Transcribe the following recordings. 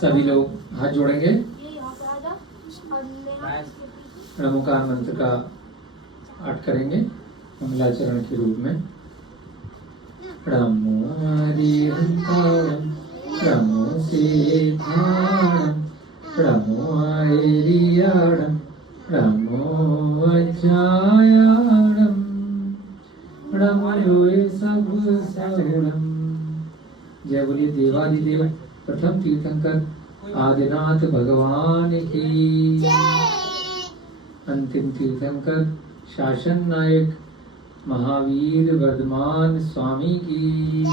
सभी लोग हाथ जोड़ेंगे, नमोकार मंत्र का पाठ करेंगे मंगलाचरण के रूप में। नमो हरिहंतारं नमो सेधारं नमो ऐरियाडं नमो अज्जायाडं नमो सब सगुणं। जय बोलिए देवादिदेव प्रथम तीर्थंकर आदिनाथ भगवान की, अंतिम तीर्थंकर शासन नायक महावीर वर्धमान स्वामी की।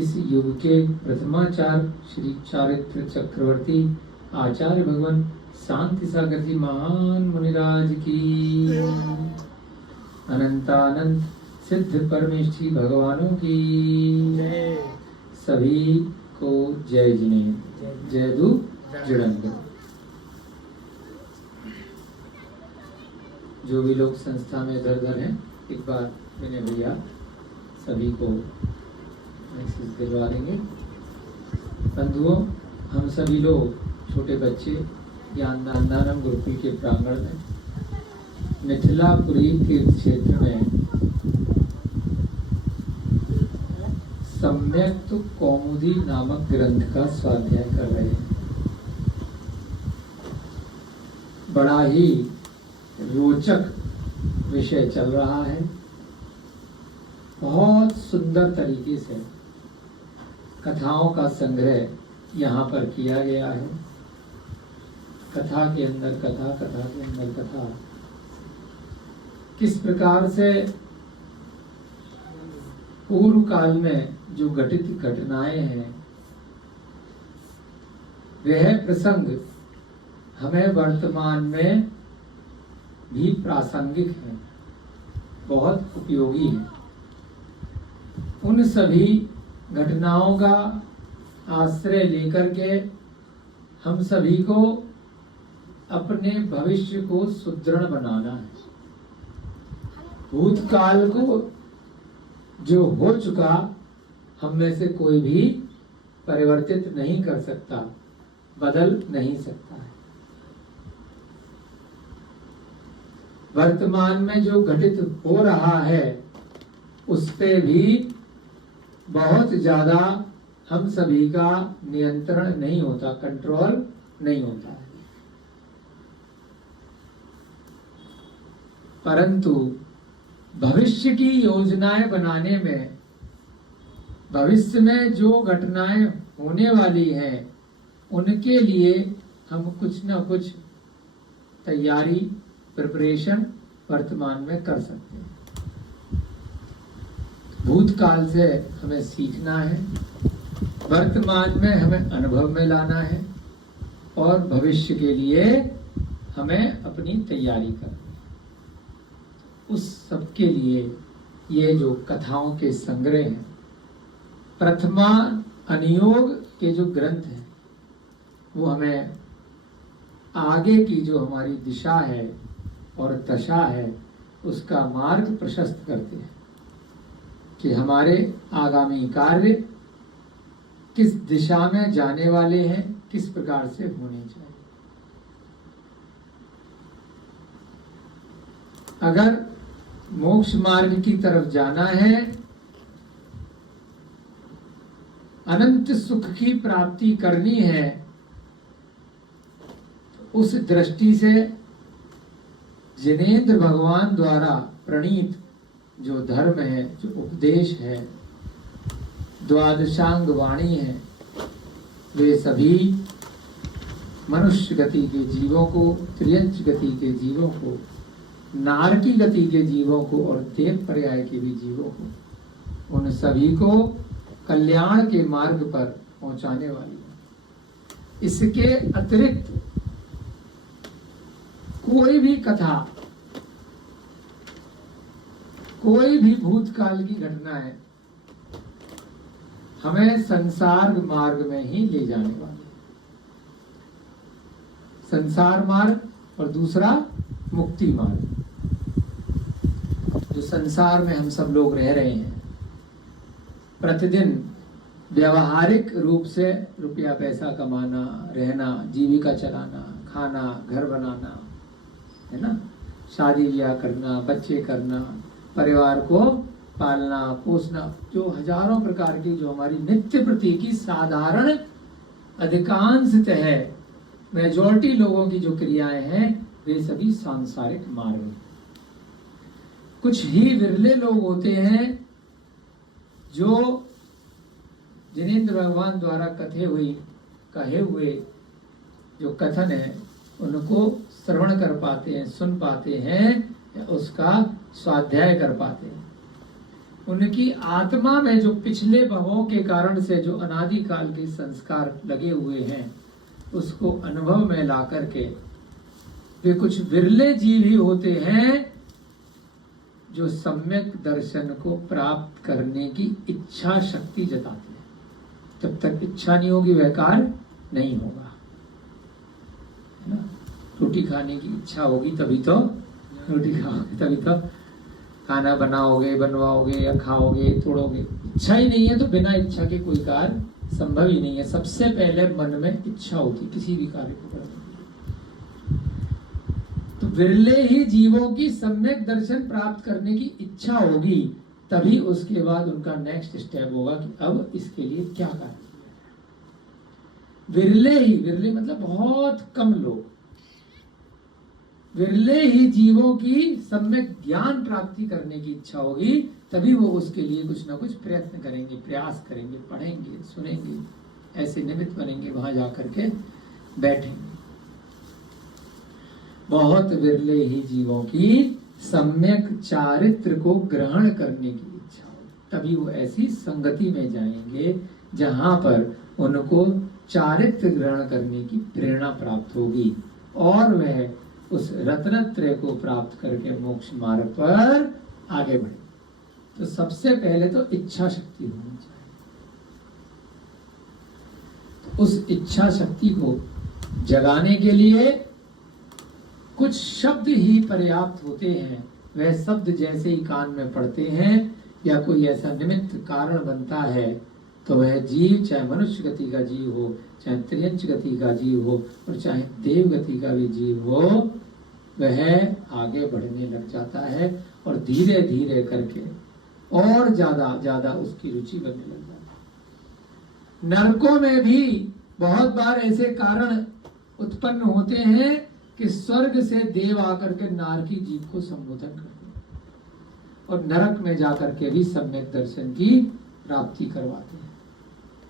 इस युग के प्रथमाचार्य श्री चारित्र चक्रवर्ती आचार्य भगवान शांति सागर जी महान मुनिराज की, अनंतानंत सिद्ध परमेष्ठी भगवानों की सभी को जय जिनेन्द्र, जय दू जड़ंग। जो भी लोग संस्था में इधर उधर हैं, एक बार विनय भैया सभी को मैसेज दिलवा देंगे। बंधुओं, हम सभी लोग छोटे बच्चे ज्ञानदानम गुरुकुल के प्रांगण में मिथिलापुरी तीर्थ क्षेत्र में सम्यक कौमुदी नामक ग्रंथ का स्वाध्याय कर रहे हैं। बड़ा ही रोचक विषय चल रहा है। बहुत सुंदर तरीके से कथाओं का संग्रह यहाँ पर किया गया है। कथा के अंदर कथा, कथा के अंदर कथा, किस प्रकार से पूर्व काल में जो घटित घटनाएं हैं वह प्रसंग हमें वर्तमान में भी प्रासंगिक है, बहुत उपयोगी है। उन सभी घटनाओं का आश्रय लेकर के हम सभी को अपने भविष्य को सुदृढ़ बनाना है। भूतकाल को जो हो चुका हम में से कोई भी परिवर्तित नहीं कर सकता, बदल नहीं सकता है। वर्तमान में जो घटित हो रहा है उस पे भी बहुत ज्यादा हम सभी का नियंत्रण नहीं होता, कंट्रोल नहीं होता है। परंतु भविष्य की योजनाएं बनाने में, भविष्य में जो घटनाएं होने वाली हैं उनके लिए हम कुछ न कुछ तैयारी, प्रिपरेशन वर्तमान में कर सकते हैं। भूतकाल से हमें सीखना है, वर्तमान में हमें अनुभव में लाना है और भविष्य के लिए हमें अपनी तैयारी करनी है। उस सब के लिए ये जो कथाओं के संग्रह हैं, प्रथमा अनियोग के जो ग्रंथ हैं, वो हमें आगे की जो हमारी दिशा है और दशा है उसका मार्ग प्रशस्त करते हैं कि हमारे आगामी कार्य किस दिशा में जाने वाले हैं, किस प्रकार से होने चाहिए। अगर मोक्ष मार्ग की तरफ जाना है, अनंत सुख की प्राप्ति करनी है, उस दृष्टि से जिनेन्द्र भगवान द्वारा प्रणीत जो धर्म है, जो उपदेश है, द्वादशांग वाणी है, वे सभी मनुष्य गति के जीवों को, त्रियंच गति के जीवों को, नारकी गति के जीवों को और देव पर्याय के भी जीवों को, उन सभी को कल्याण के मार्ग पर पहुंचाने वाली है। इसके अतिरिक्त कोई भी कथा, कोई भी भूतकाल की घटना है, हमें संसार मार्ग में ही ले जाने वाली है। संसार मार्ग और दूसरा मुक्ति मार्ग। जो संसार में हम सब लोग रह रहे हैं, प्रतिदिन व्यवहारिक रूप से रुपया पैसा कमाना, रहना, जीविका चलाना, खाना, घर बनाना, है ना, शादी ब्याह करना, बच्चे करना, परिवार को पालना पोसना, जो हजारों प्रकार की जो हमारी नित्य प्रति की साधारण अधिकांशतः मेजॉरिटी लोगों की जो क्रियाएं हैं वे सभी सांसारिक मार्ग हैं। कुछ ही विरले लोग होते हैं जो जिनेंद्र भगवान द्वारा कहे हुए जो कथन है उनको श्रवण कर पाते हैं, सुन पाते हैं, या उसका स्वाध्याय कर पाते हैं। उनकी आत्मा में जो पिछले भवों के कारण से जो अनादिकाल के संस्कार लगे हुए हैं उसको अनुभव में ला करके वे कुछ विरले जीव ही होते हैं जो सम्यक दर्शन को प्राप्त करने की इच्छा शक्ति जताते हैं। जब तक इच्छा नहीं होगी वह कार्य नहीं होगा, है ना। रोटी खाने की इच्छा होगी तभी तो रोटी खाओगे, तभी तो खाना बनाओगे, बनवाओगे या खाओगे, तोड़ोगे। इच्छा ही नहीं है तो बिना इच्छा के कोई कार्य संभव ही नहीं है। सबसे पहले मन में इच्छा होती किसी भी कार्य को करने की। तो विरले ही जीवों की सम्यक दर्शन प्राप्त करने की इच्छा होगी, तभी उसके बाद उनका नेक्स्ट स्टेप होगा कि अब इसके लिए क्या कार्य किया। विरले मतलब बहुत कम लोग, विरले ही जीवों की सम्यक ज्ञान प्राप्ति करने की इच्छा होगी, तभी वो उसके लिए कुछ ना कुछ प्रयत्न करेंगे, प्रयास करेंगे, पढ़ेंगे, सुनेंगे, ऐसे निमित्त बनेंगे, वहां जाकर के बैठेंगे। बहुत विरले ही जीवों की सम्यक चारित्र को ग्रहण करने की इच्छा होगी, तभी वो ऐसी संगति में जाएंगे जहां पर उनको चारित्र ग्रहण करने की प्रेरणा प्राप्त होगी और वह उस रत्नत्रय को प्राप्त करके मोक्ष मार्ग पर आगे बढ़े। तो सबसे पहले तो इच्छा शक्ति होनी चाहिए। तो उस इच्छा शक्ति को जगाने के लिए कुछ शब्द ही पर्याप्त होते हैं। वह शब्द जैसे ही कान में पड़ते हैं या कोई ऐसा निमित्त कारण बनता है तो वह जीव, चाहे मनुष्य गति का जीव हो, चाहे त्रियंच गति का जीव हो और चाहे देव गति का भी जीव हो, वह आगे बढ़ने लग जाता है और धीरे धीरे करके और ज्यादा उसकी रुचि बनने लग जाती है। नरकों में भी बहुत बार ऐसे कारण उत्पन्न होते हैं कि स्वर्ग से देव आकर के नारकी जीव को संबोधन करते हैं और नरक में जाकर के भी सम्यक दर्शन की प्राप्ति करवाते हैं।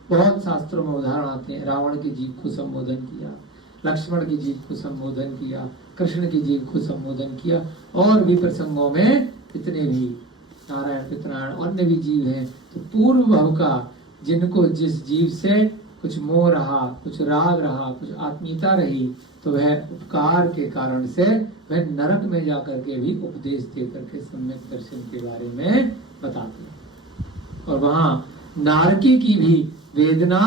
बहुत शास्त्रों में उदाहरण आते हैं। रावण के जीव को संबोधन किया, लक्ष्मण की जीव को संबोधन किया, कृष्ण की जीव को संबोधन किया, और भी प्रसंगों में जितने भी नारायण, पितरायण, अन्य भी जीव हैं। तो पूर्व भव का जिनको जिस जीव से कुछ मोह रहा, कुछ राग रहा, कुछ आत्मीयता रही, तो वह उपकार के कारण से वह नरक में जाकर के भी उपदेश दे करके सम्यक दर्शन के बारे में बताते हैं। और वहां नारकी की भी वेदना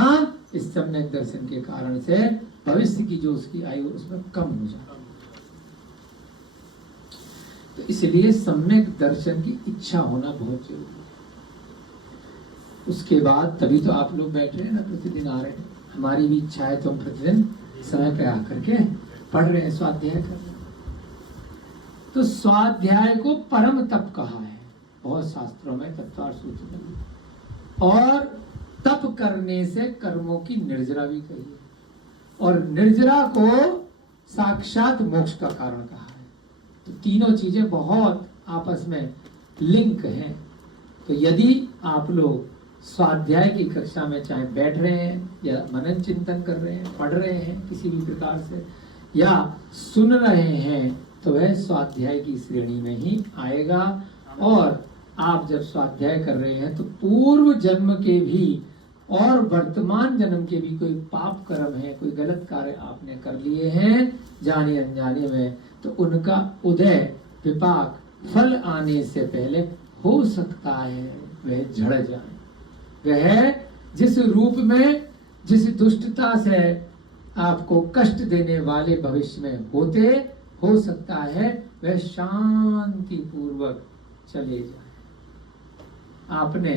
इस सम्यक दर्शन के कारण से भविष्य की जो उसकी आयु उसमें कम हो जाती है। तो इसलिए सम्यक दर्शन की इच्छा होना बहुत जरूरी है। उसके बाद तभी तो आप लोग बैठ रहे हैं ना, प्रतिदिन आ रहे हैं। हमारी भी इच्छा है तो हम प्रतिदिन समय पे आकर के पढ़ रहे हैं, स्वाध्याय कर रहे हैं। तो स्वाध्याय को परम तप कहा है बहुत शास्त्रों में, तत्वार सूत्र में। और तप करने से कर्मों की निर्जरा भी कही है, और निर्जरा को साक्षात मोक्ष का कारण कहा है। तो तीनों चीजें बहुत आपस में लिंक हैं। तो यदि आप लोग स्वाध्याय की कक्षा में चाहे बैठ रहे हैं या मनन चिंतन कर रहे हैं, पढ़ रहे हैं किसी भी प्रकार से, या सुन रहे हैं, तो वह स्वाध्याय की श्रेणी में ही आएगा। और आप जब स्वाध्याय कर रहे हैं तो पूर्व जन्म के भी और वर्तमान जन्म के भी कोई पाप कर्म है, कोई गलत कार्य आपने कर लिए हैं जाने अनजाने में, तो उनका उदय विपाक फल आने से पहले हो सकता है वह झड़ जाए। वह जिस रूप में, जिस दुष्टता से आपको कष्ट देने वाले भविष्य में होते, हो सकता है वह शांति पूर्वक चले जाए। आपने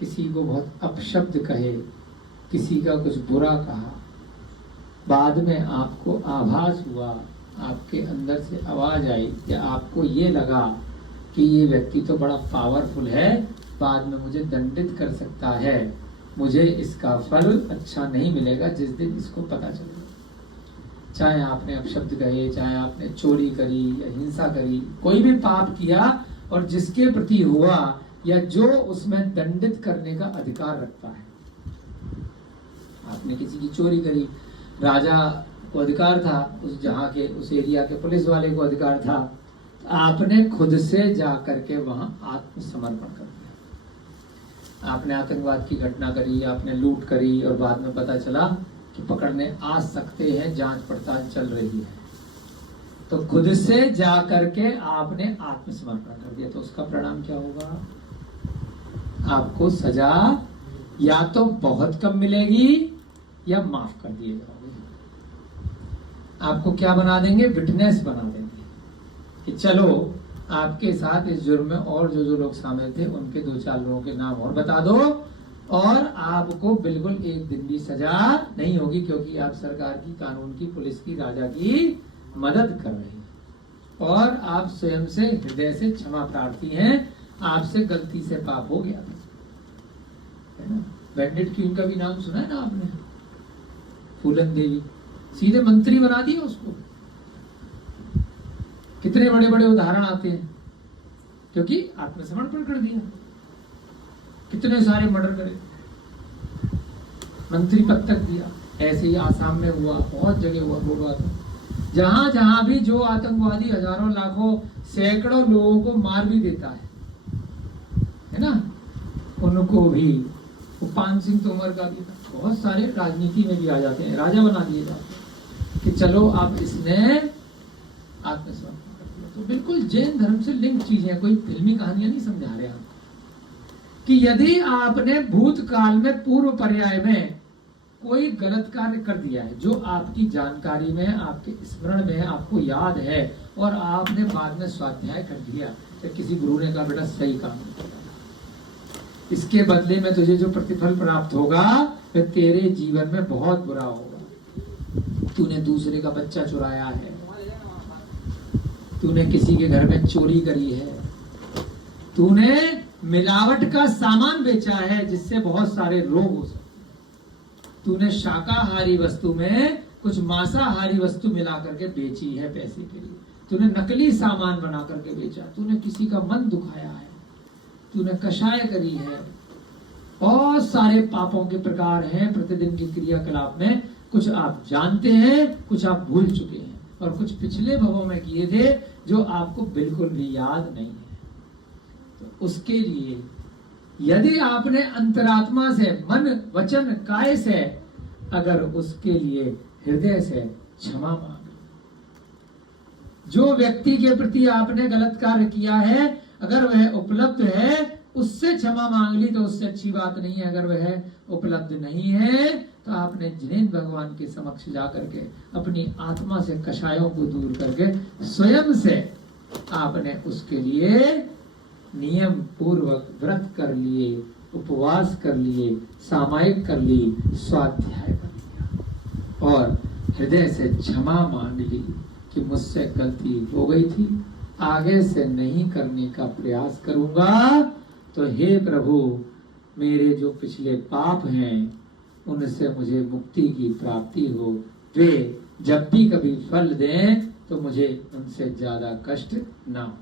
किसी को बहुत अपशब्द कहे, किसी का कुछ बुरा कहा, बाद में आपको आभास हुआ, आपके अंदर से आवाज आई या आपको ये लगा कि ये व्यक्ति तो बड़ा पावरफुल है, बाद में मुझे दंडित कर सकता है, मुझे इसका फल अच्छा नहीं मिलेगा जिस दिन इसको पता चलेगा। चाहे आपने अपशब्द कहे, चाहे आपने चोरी करी या हिंसा करी, कोई भी पाप किया और जिसके प्रति हुआ या जो उसमें दंडित करने का अधिकार रखता है। आपने किसी की चोरी करी, राजा को अधिकार था, उस जहां के उस एरिया के पुलिस वाले को अधिकार था, आपने खुद से जा करके वहां आत्मसमर्पण कर दिया। आपने आतंकवाद की घटना करी, आपने लूट करी और बाद में पता चला कि पकड़ने आ सकते हैं, जांच पड़ताल चल रही है, तो खुद से जा करके आपने आत्मसमर्पण कर दिया, तो उसका परिणाम क्या होगा? आपको सजा या तो बहुत कम मिलेगी या माफ कर दिए जाओगे। आपको क्या बना देंगे? विटनेस बना देंगे कि चलो आपके साथ इस जुर्म में और जो जो लोग शामिल थे उनके 2-4 लोगों के नाम और बता दो, और आपको बिल्कुल एक दिन भी सजा नहीं होगी, क्योंकि आप सरकार की, कानून की, पुलिस की, राजा की मदद कर रहे हैं और आप स्वयं से हृदय से क्षमा प्रार्थी हैं, आपसे गलती से पाप हो गया था, है ना। बैंडिट क्वीन का भी नाम सुना है ना आपने, फूलन देवी, सीधे मंत्री बना दिया उसको। कितने बड़े बड़े उदाहरण आते हैं, क्योंकि आत्मसमर्पण कर दिया। कितने सारे मर्डर करे, मंत्री पद तक दिया। ऐसे ही आसाम में हुआ, बहुत जगह हुआ, बोल रहा था, जहां जहां भी जो आतंकवादी हजारों लाखों सैकड़ों लोगों को मार भी देता है ना, उनको भी, पान सिंह तोमर का भी था, बहुत सारे राजनीति में भी आ जाते हैं, राजा बना दिए जाते हैं कि चलो अब इसने आत्मसमर्पण कर दिया। तो बिल्कुल जैन धर्म से लिंक चीजें, कोई फिल्मी कहानियां नहीं समझा रहे हम कि यदि आपने भूतकाल में पूर्व पर्याय में कोई गलत कार्य कर दिया है जो आपकी जानकारी में, आपके स्मरण में, आपको याद है, और आपने बाद में स्वाध्याय कर दिया, तो किसी गुरु ने कहा बेटा सही काम किया, इसके बदले में तुझे जो प्रतिफल प्राप्त होगा वह तेरे जीवन में बहुत बुरा होगा। तूने दूसरे का बच्चा चुराया है, तूने किसी के घर में चोरी करी है, तूने मिलावट का सामान बेचा है जिससे बहुत सारे रोग हो सकते, तूने शाकाहारी वस्तु में कुछ मांसाहारी वस्तु मिला करके बेची है पैसे के लिए, तूने नकली सामान बना करके बेचा, तूने किसी का मन दुखाया है, तूने कषाय करी है। बहुत सारे पापों के प्रकार हैं प्रतिदिन की क्रियाकलाप में, कुछ आप जानते हैं, कुछ आप भूल चुके हैं, और कुछ पिछले भवों में किए थे जो आपको बिल्कुल भी याद नहीं है। तो उसके लिए यदि आपने अंतरात्मा से, मन, वचन, काय से, अगर उसके लिए हृदय से क्षमा मांगी, जो व्यक्ति के प्रति आपने गलत कार्य किया है अगर वह उपलब्ध है उससे क्षमा मांग ली तो उससे अच्छी बात नहीं है। अगर वह उपलब्ध नहीं है तो आपने जिनेन्द्र भगवान के समक्ष जाकर के अपनी आत्मा से कषायों को दूर करके स्वयं से आपने उसके लिए नियम पूर्वक व्रत कर लिए, उपवास कर लिए, सामायिक कर ली, स्वाध्याय कर लिया और हृदय से क्षमा मांग ली कि मुझसे गलती हो गई थी, आगे से नहीं करने का प्रयास करूंगा। तो हे प्रभु, मेरे जो पिछले पाप हैं उनसे मुझे मुक्ति की प्राप्ति हो, वे जब भी कभी फल दें तो मुझे उनसे ज्यादा कष्ट ना हो।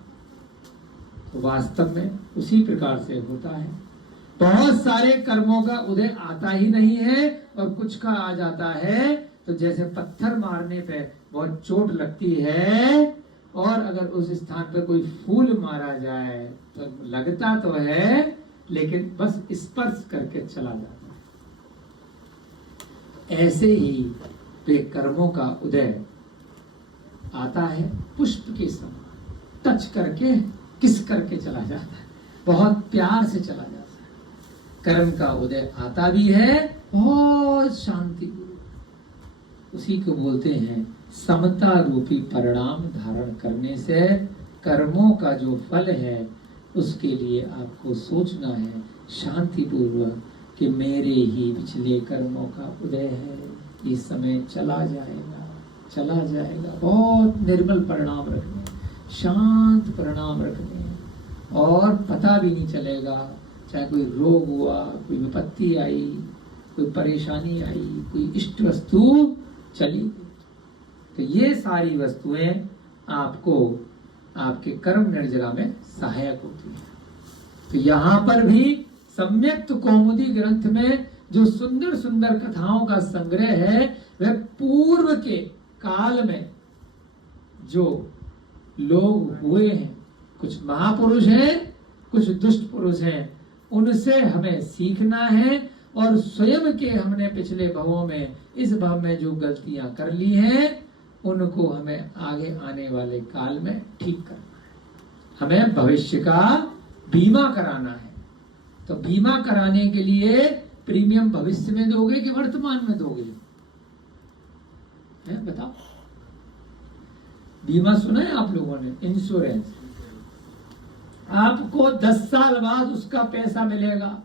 तो वास्तव में उसी प्रकार से होता है। बहुत सारे कर्मों का उदय आता ही नहीं है और कुछ का आ जाता है। तो जैसे पत्थर मारने पे बहुत चोट लगती है और अगर उस स्थान पर कोई फूल मारा जाए तो लगता तो है लेकिन बस स्पर्श करके चला जाता है। ऐसे ही वे कर्मों का उदय आता है पुष्प के समान, टच करके किस करके चला जाता है, बहुत प्यार से चला जाता है। कर्म का उदय आता भी है बहुत शांति, उसी को बोलते हैं समता रूपी परिणाम धारण करने से कर्मों का जो फल है उसके लिए आपको सोचना है शांति पूर्वक कि मेरे ही पिछले कर्मों का उदय है, ये समय चला जाएगा, चला जाएगा। बहुत निर्मल परिणाम रखने, शांत परिणाम रखने, और पता भी नहीं चलेगा, चाहे कोई रोग हुआ, कोई विपत्ति आई, कोई परेशानी आई, कोई इष्ट वस्तु चली गई। तो ये सारी वस्तुएं आपको आपके कर्म निर्जरा में सहायक होती है। तो यहाँ पर भी सम्यक्त कौमुदी ग्रंथ में जो सुंदर सुंदर कथाओं का संग्रह है, वह पूर्व के काल में जो लोग हुए हैं, कुछ महापुरुष हैं, कुछ दुष्ट पुरुष हैं, उनसे हमें सीखना है, और स्वयं के हमने पिछले भवों में, इस भव में जो गलतियां कर ली हैं, उनको हमें आगे आने वाले काल में ठीक करना है। हमें भविष्य का बीमा कराना है। तो बीमा कराने के लिए प्रीमियम भविष्य में दोगे कि वर्तमान में दोगे? है बताओ। बीमा सुना है आप लोगों ने? इंश्योरेंस। आपको 10 साल बाद उसका पैसा मिलेगा,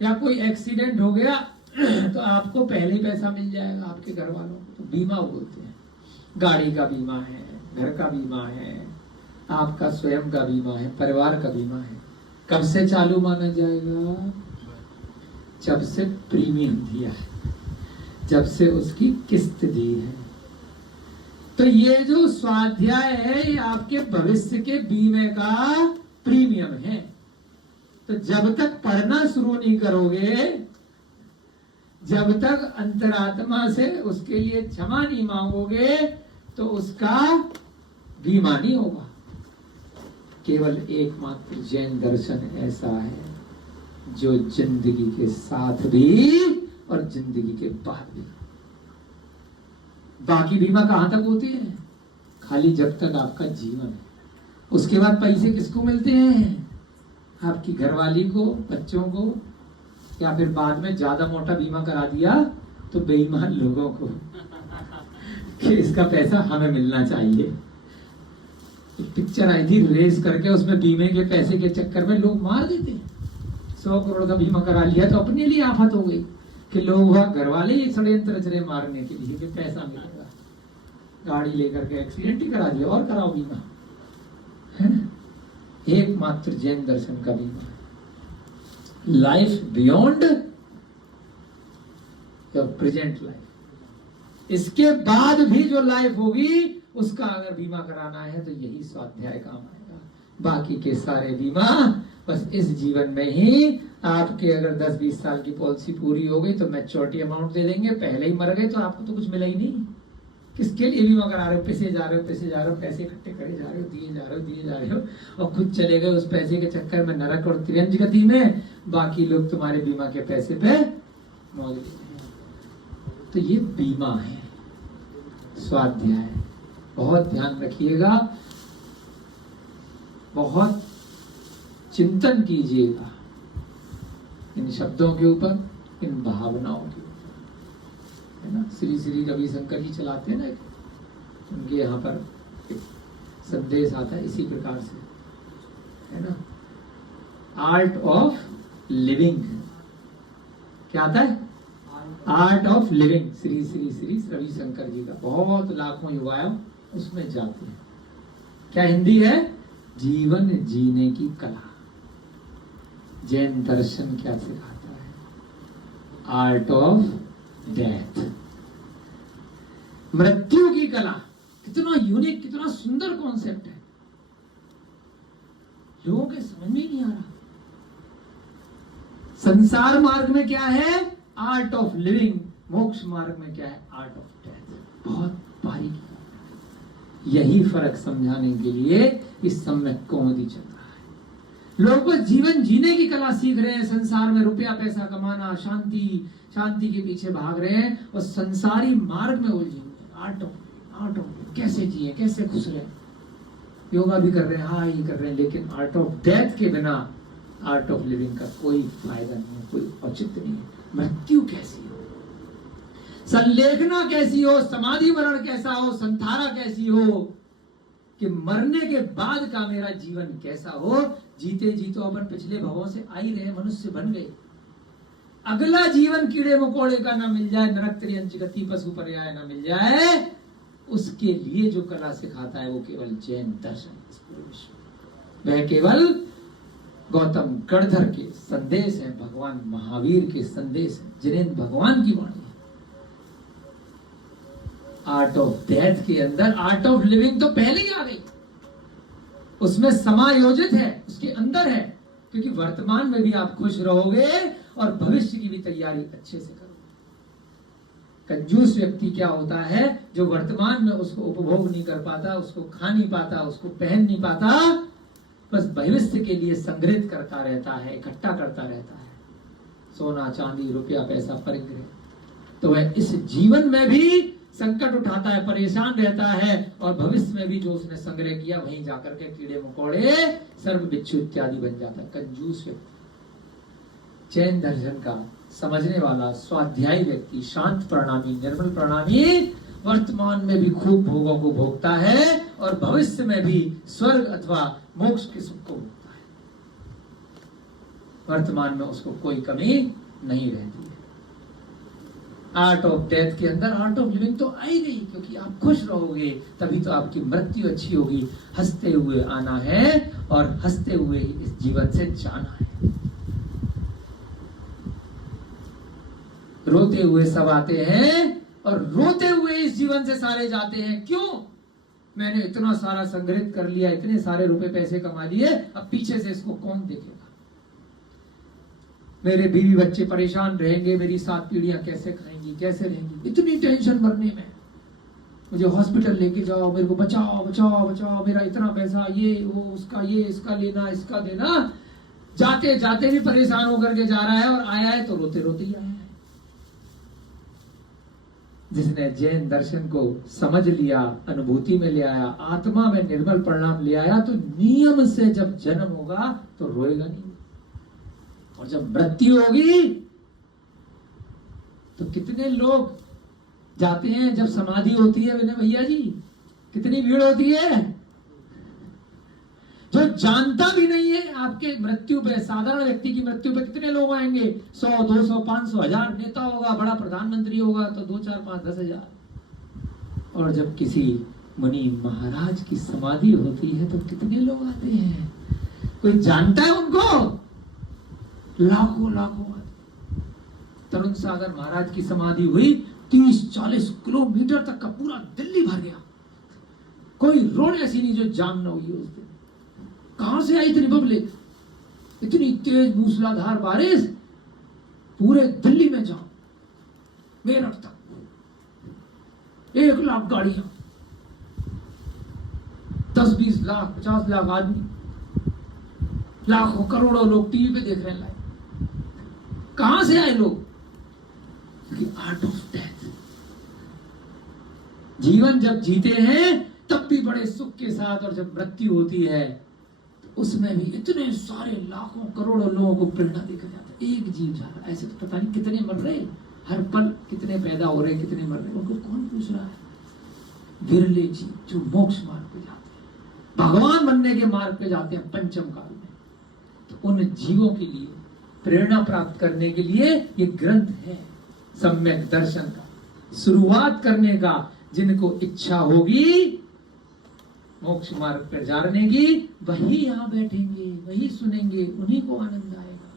या कोई एक्सीडेंट हो गया तो आपको पहले ही पैसा मिल जाएगा आपके घर वालों को। तो बीमा बोलते हैं। गाड़ी का बीमा है, घर का बीमा है, आपका स्वयं का बीमा है, परिवार का बीमा है। कब से चालू माना जाएगा? जब से प्रीमियम दिया है, जब से उसकी किस्त दी है। तो ये जो स्वाध्याय है, ये आपके भविष्य के बीमे का प्रीमियम है। तो जब तक पढ़ना शुरू नहीं करोगे, जब तक अंतरात्मा से उसके लिए क्षमा नहीं मांगोगे, तो उसका बीमा नहीं होगा। केवल एकमात्र जैन दर्शन ऐसा है जो जिंदगी के साथ भी और जिंदगी के बाद भी। बाकी बीमा कहां तक होती है? खाली जब तक आपका जीवन है। उसके बाद पैसे किसको मिलते हैं? आपकी घरवाली को, बच्चों को, या फिर बाद में ज्यादा मोटा बीमा करा दिया तो बेईमान लोगों को कि इसका पैसा हमें मिलना चाहिए। एक पिक्चर आई थी रेस करके, उसमें बीमे के पैसे के चक्कर में लोग मार देते हैं। 100 करोड़ का बीमा करा लिया तो अपने लिए आफत हो गई कि लोग घर वाले ही षड्यंत्र रच रहे मारने के लिए कि पैसा मिलेगा। गाड़ी लेकर के एक्सीडेंट ही करा दिया, और कराओ बीमा, है ना? एकमात्र जैन दर्शन का बीमा है। Life beyond your present life. इसके बाद भी जो लाइफ होगी, उसका अगर बीमा कराना है तो यही स्वाध्याय काम आएगा। बाकी के सारे बीमा बस इस जीवन में ही। आपके अगर 10-20 साल की पॉलिसी पूरी हो गई तो मैच्योरिटी अमाउंट दे देंगे। पहले ही मर गए तो आपको तो कुछ मिला ही नहीं। किसके लिए बीमा करा रहे हो? पैसे जा रहे हो, पैसे इकट्ठे करे जा रहे हो, दिए जा रहे हो, और खुद चले गए उस पैसे के चक्कर में नरक और त्रियंज गति में। बाकी लोग तुम्हारे बीमा के पैसे पे मौज लेते हैं। तो ये बीमा है, स्वाध्याय। बहुत ध्यान रखिएगा, बहुत चिंतन कीजिएगा इन शब्दों के ऊपर, इन भावनाओं के ऊपर, है ना? श्री श्री रविशंकर जी चलाते हैं ना, उनके यहाँ पर एक संदेश आता है इसी प्रकार से, है ना? Art of living. क्या आता है? Art of living. Shri Shri Shri Ravishankar ji का। बहुत लाखों युवाएं उसमें जाते हैं। क्या हिंदी है? जीवन जीने की कला। जैन दर्शन क्या सिखाता है? आर्ट ऑफ डेथ, मृत्यु की कला। कितना यूनिक, कितना सुंदर कॉन्सेप्ट है, लोगों के समझ में नहीं आ रहा। संसार मार्ग में क्या है? Art of living. मोक्ष मार्ग में क्या है? Art of death. बहुत बारीकी। यही फर्क समझाने के लिए इस सम्यक कौमुदी चल रहा है। लोग बस जीवन जीने की कला सीख रहे हैं, संसार में रुपया पैसा कमाना, शांति के पीछे भाग रहे हैं, और संसारी मार्ग में उलझेंगे। आर्ट ऑफ कैसे जिए, कैसे खुश रहे। योगा भी कर रहे हैं, हाँ ये कर रहे हैं, लेकिन आर्ट ऑफ डेथ के बिना आर्ट ऑफ लिविंग का कोई फायदा नहीं है, कोई औचित्य नहीं है। मृत्यु कैसी हो, संलेखना कैसी हो, समाधि मरण कैसा हो, संधारा कैसी हो, कि मरने के बाद का मेरा जीवन कैसा हो, जीते जी तो अपन पिछले भवों से आ ही रहे, मनुष्य बन गए। अगला जीवन कीड़े मकोड़े का ना मिल जाए, नरक त्रियंच गति पशु पर्याय ना मिल जाए, उसके लिए जो कला सिखाता है वो केवल जैन दर्शन, पूरे विश्व वह केवल गौतम गणधर के संदेश है, भगवान महावीर के संदेश है, जिनेन्द्र भगवान की वाणी है। आर्ट ऑफ डेथ के अंदर आर्ट ऑफ लिविंग तो पहले ही आ गई, उसमें समायोजित है, उसके अंदर है, क्योंकि वर्तमान में भी आप खुश रहोगे और भविष्य की भी तैयारी अच्छे से करोगे। कंजूस व्यक्ति क्या होता है, जो वर्तमान में उसको उपभोग नहीं कर पाता, उसको खा नहीं पाता, उसको पहन नहीं पाता, बस भविष्य के लिए संग्रहित करता रहता है, इकट्ठा करता रहता है, सोना चांदी रुपया पैसा परिग्रह। तो वह इस जीवन में भी संकट उठाता है, परेशान रहता है, और भविष्य में भी जो उसने संग्रह किया वहीं जाकर के कीड़े मकोड़े सर्व बिच्छू इत्यादि बन जाता है। कंजूस व्यक्ति, जैन दर्शन का समझने वाला स्वाध्यायी व्यक्ति, शांत प्रणामी, निर्मल प्रणामी, वर्तमान में भी खूब भोगों को भोगता है और भविष्य में भी स्वर्ग अथवा मोक्ष के सुख को भोगता है। वर्तमान में उसको कोई कमी नहीं रहती है। आर्ट ऑफ डेथ के अंदर आर्ट ऑफ लिविंग तो आई गई, क्योंकि आप खुश रहोगे तभी तो आपकी मृत्यु अच्छी होगी। हंसते हुए आना है और हंसते हुए ही इस जीवन से जाना है। रोते हुए सब आते हैं और रोते हुए इस जीवन से सारे जाते हैं। क्यों? मैंने इतना सारा संग्रहित कर लिया, इतने सारे रुपए पैसे कमा लिए, अब पीछे से इसको कौन देखेगा? मेरे बीवी बच्चे परेशान रहेंगे, मेरी 7 पीढ़ियां कैसे खाएंगी, कैसे रहेंगी? इतनी टेंशन मरने में, मुझे हॉस्पिटल लेके जाओ, मेरे को बचाओ बचाओ बचाओ, मेरा इतना पैसा, ये वो उसका, ये इसका लेना, इसका देना। जाते जाते भी परेशान होकर के जा रहा है और आया है तो रोते रोते ही आया है। जिसने जैन दर्शन को समझ लिया, अनुभूति में ले आया, आत्मा में निर्मल परिणाम ले आया, तो नियम से जब जन्म होगा तो रोएगा नहीं, और जब मृत्यु होगी तो कितने लोग जाते हैं जब समाधि होती है, मैंने भैया जी कितनी भीड़ होती है। जो जानता भी नहीं है आपके मृत्यु पे, साधारण व्यक्ति की मृत्यु पे कितने लोग आएंगे? 100, 200, 500, 1000। नेता होगा, बड़ा प्रधानमंत्री होगा तो 2, 4, 5, 10,000। और जब किसी मुनि महाराज की समाधि होती है तो कितने लोग आते हैं? कोई जानता है उनको? लाखों लाखों। तरुण सागर महाराज की समाधि हुई, 30-40 किलोमीटर तक का पूरा दिल्ली भर गया। कोई रोड ऐसी नहीं जो जाम ना हुई उस दिन। कहां से आई इतनी पब्लिक? इतनी तेज मूसलाधार बारिश, पूरे दिल्ली में जाम, मेरठ तक 1 लाख गाड़ियां, 10-20 लाख 50 लाख आदमी, लाखों करोड़ों लोग टीवी पे देख रहे हैं लाइव। कहां से आए लोग? Art of death. जीवन जब जीते हैं तब भी बड़े सुख के साथ, और जब मृत्यु होती है तो उसमें भी इतने सारे लाखों करोड़ों लोगों को प्रेरणा देकर जाता है। एक जीव जा रहा, ऐसे तो पता नहीं कितने मर रहे, हर पल कितने पैदा हो रहे, कितने मर रहे, उनको कौन पूछ रहा है? विरले जीव जो मोक्ष मार्ग पे जाते हैं, भगवान बनने के मार्ग पे जाते हैं पंचम काल में। तो उन जीवों के लिए प्रेरणा प्राप्त करने के लिए ये ग्रंथ है सम्यक दर्शन का, शुरुआत करने का। जिनको इच्छा होगी मोक्ष मार्ग पर जाने की, वही यहाँ बैठेंगे, वही सुनेंगे, उन्हीं को आनंद आएगा।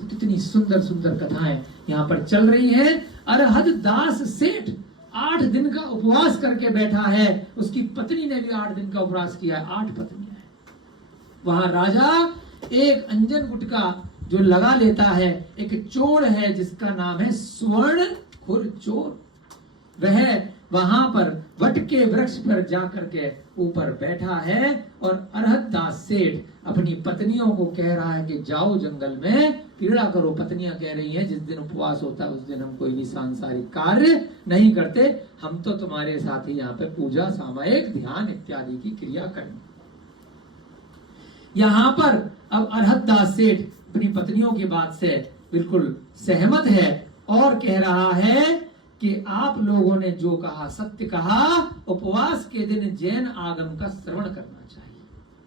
तो कितनी सुंदर सुंदर कथाएं यहाँ पर चल रही हैं। अरहद दास सेठ 8 दिन का उपवास करके बैठा है, उसकी पत्नी ने भी 8 दिन का उपवास किया है, 8 पत्नियां हैं। वहां राजा एक अंजन गुटका जो लगा लेता है, एक चोर है जिसका नाम है स्वर्ण खुर चोर, वह वहां पर वट के वृक्ष पर जाकर के ऊपर बैठा है, और अरहद दास सेठ अपनी पत्नियों को कह रहा है कि जाओ जंगल में पीड़ा करो। पत्नियां कह रही हैं जिस दिन उपवास होता है उस दिन हम कोई भी सांसारिक कार्य नहीं करते, हम तो तुम्हारे साथ ही यहाँ पे पूजा, सामायिक ध्यान इत्यादि की क्रिया करेंगे। यहाँ पर अब अरहद दास सेठ अपनी पत्नियों की बात से बिल्कुल सहमत है और कह रहा है कि आप लोगों ने जो कहा सत्य कहा, उपवास के दिन जैन आगम का श्रवण करना चाहिए।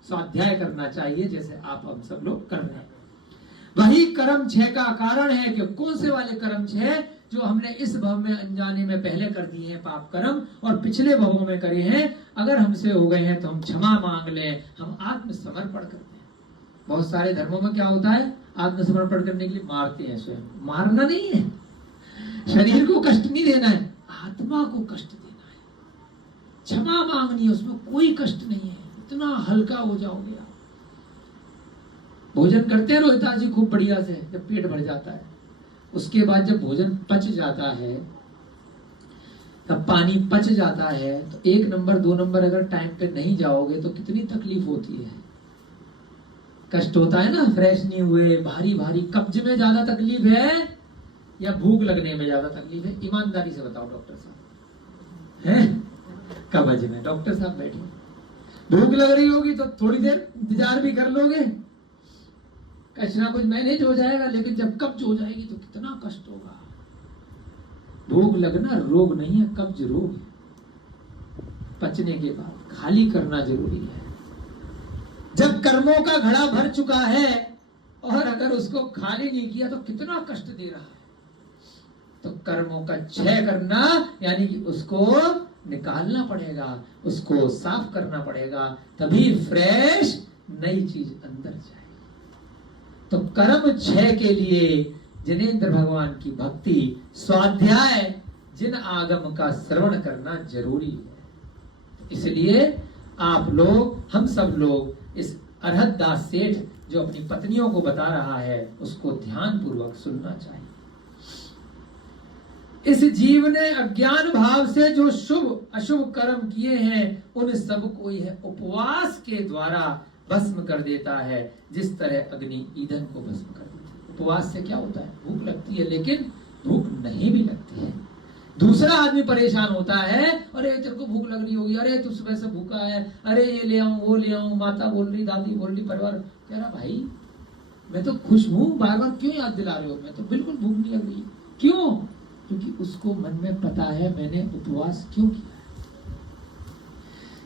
स्वाध्याय करना चाहिए, जैसे आप हम सब लोग कर रहे हैं। वही कर्म 6 का कारण है कि कौन से वाले कर्म 6 जो हमने इस भव में अनजाने में पहले कर दिए हैं पाप कर्म, और पिछले भवों में करे हैं। अगर हमसे हो गए हैं तो हम क्षमा मांग लें, हम आत्मसमर्पण करते हैं। बहुत सारे धर्मों में क्या होता है, आत्मसमर्पण करने के लिए मारते हैं स्वयं। मारना नहीं है, शरीर को कष्ट नहीं देना है, आत्मा को कष्ट देना है, क्षमा मांगनी है, उसमें कोई कष्ट नहीं है। इतना हल्का हो जाओगे आप। भोजन करते हैं रोहिता जी खूब बढ़िया से, जब पेट भर जाता है, उसके बाद जब भोजन पच जाता है, तब पानी पच जाता है, तो 1 नंबर 2 नंबर अगर टाइम पे नहीं जाओगे तो कितनी तकलीफ होती है, कष्ट होता है ना। फ्रेश नहीं हुए, भारी भारी। कब्ज में ज्यादा तकलीफ है या भूख लगने में ज्यादा तकलीफ है? ईमानदारी से बताओ डॉक्टर साहब, है कब्ज में। डॉक्टर साहब बैठे, भूख लग रही होगी तो थोड़ी देर इंतजार भी कर लोगे, कुछ ना कुछ मैनेज हो जाएगा, लेकिन जब कब्ज हो जाएगी तो कितना कष्ट होगा। भूख लगना रोग नहीं है, कब्ज रोग है। पचने के बाद खाली करना जरूरी है। जब कर्मों का घड़ा भर चुका है और अगर उसको खाली नहीं किया तो कितना कष्ट दे रहा है। तो कर्मों का क्षय करना यानी कि उसको निकालना पड़ेगा, उसको साफ करना पड़ेगा, तभी फ्रेश नई चीज अंदर जाए। तो कर्म क्षय के लिए जिनेंद्र भगवान की भक्ति, स्वाध्याय, जिन आगम का श्रवण करना जरूरी है। इसलिए आप लोग, हम सब लोग इस अरहत दास सेठ जो अपनी पत्नियों को बता रहा है उसको ध्यान पूर्वक सुनना चाहिए। इस जीव ने अज्ञान भाव से जो शुभ अशुभ कर्म किए हैं उन सब को यह उपवास के द्वारा भस्म कर देता है, जिस तरह अग्नि ईंधन को भस्म कर देती है। उपवास से क्या होता है, भूख लगती है, लेकिन भूख नहीं भी लगती है। दूसरा आदमी परेशान होता है, अरे तेरे को भूख लग रही होगी, अरे तू सुबह से भूखा है, अरे ये ले आऊं वो ले आऊं, माता बोल रही, दादी बोल रही, परिवार कह रहा, भाई मैं तो खुश हूं, बार बार क्यों याद दिला रहे हो, मैं तो बिल्कुल भूख नहीं लग रही। क्यों? क्योंकि उसको मन में पता है मैंने उपवास क्यों किया।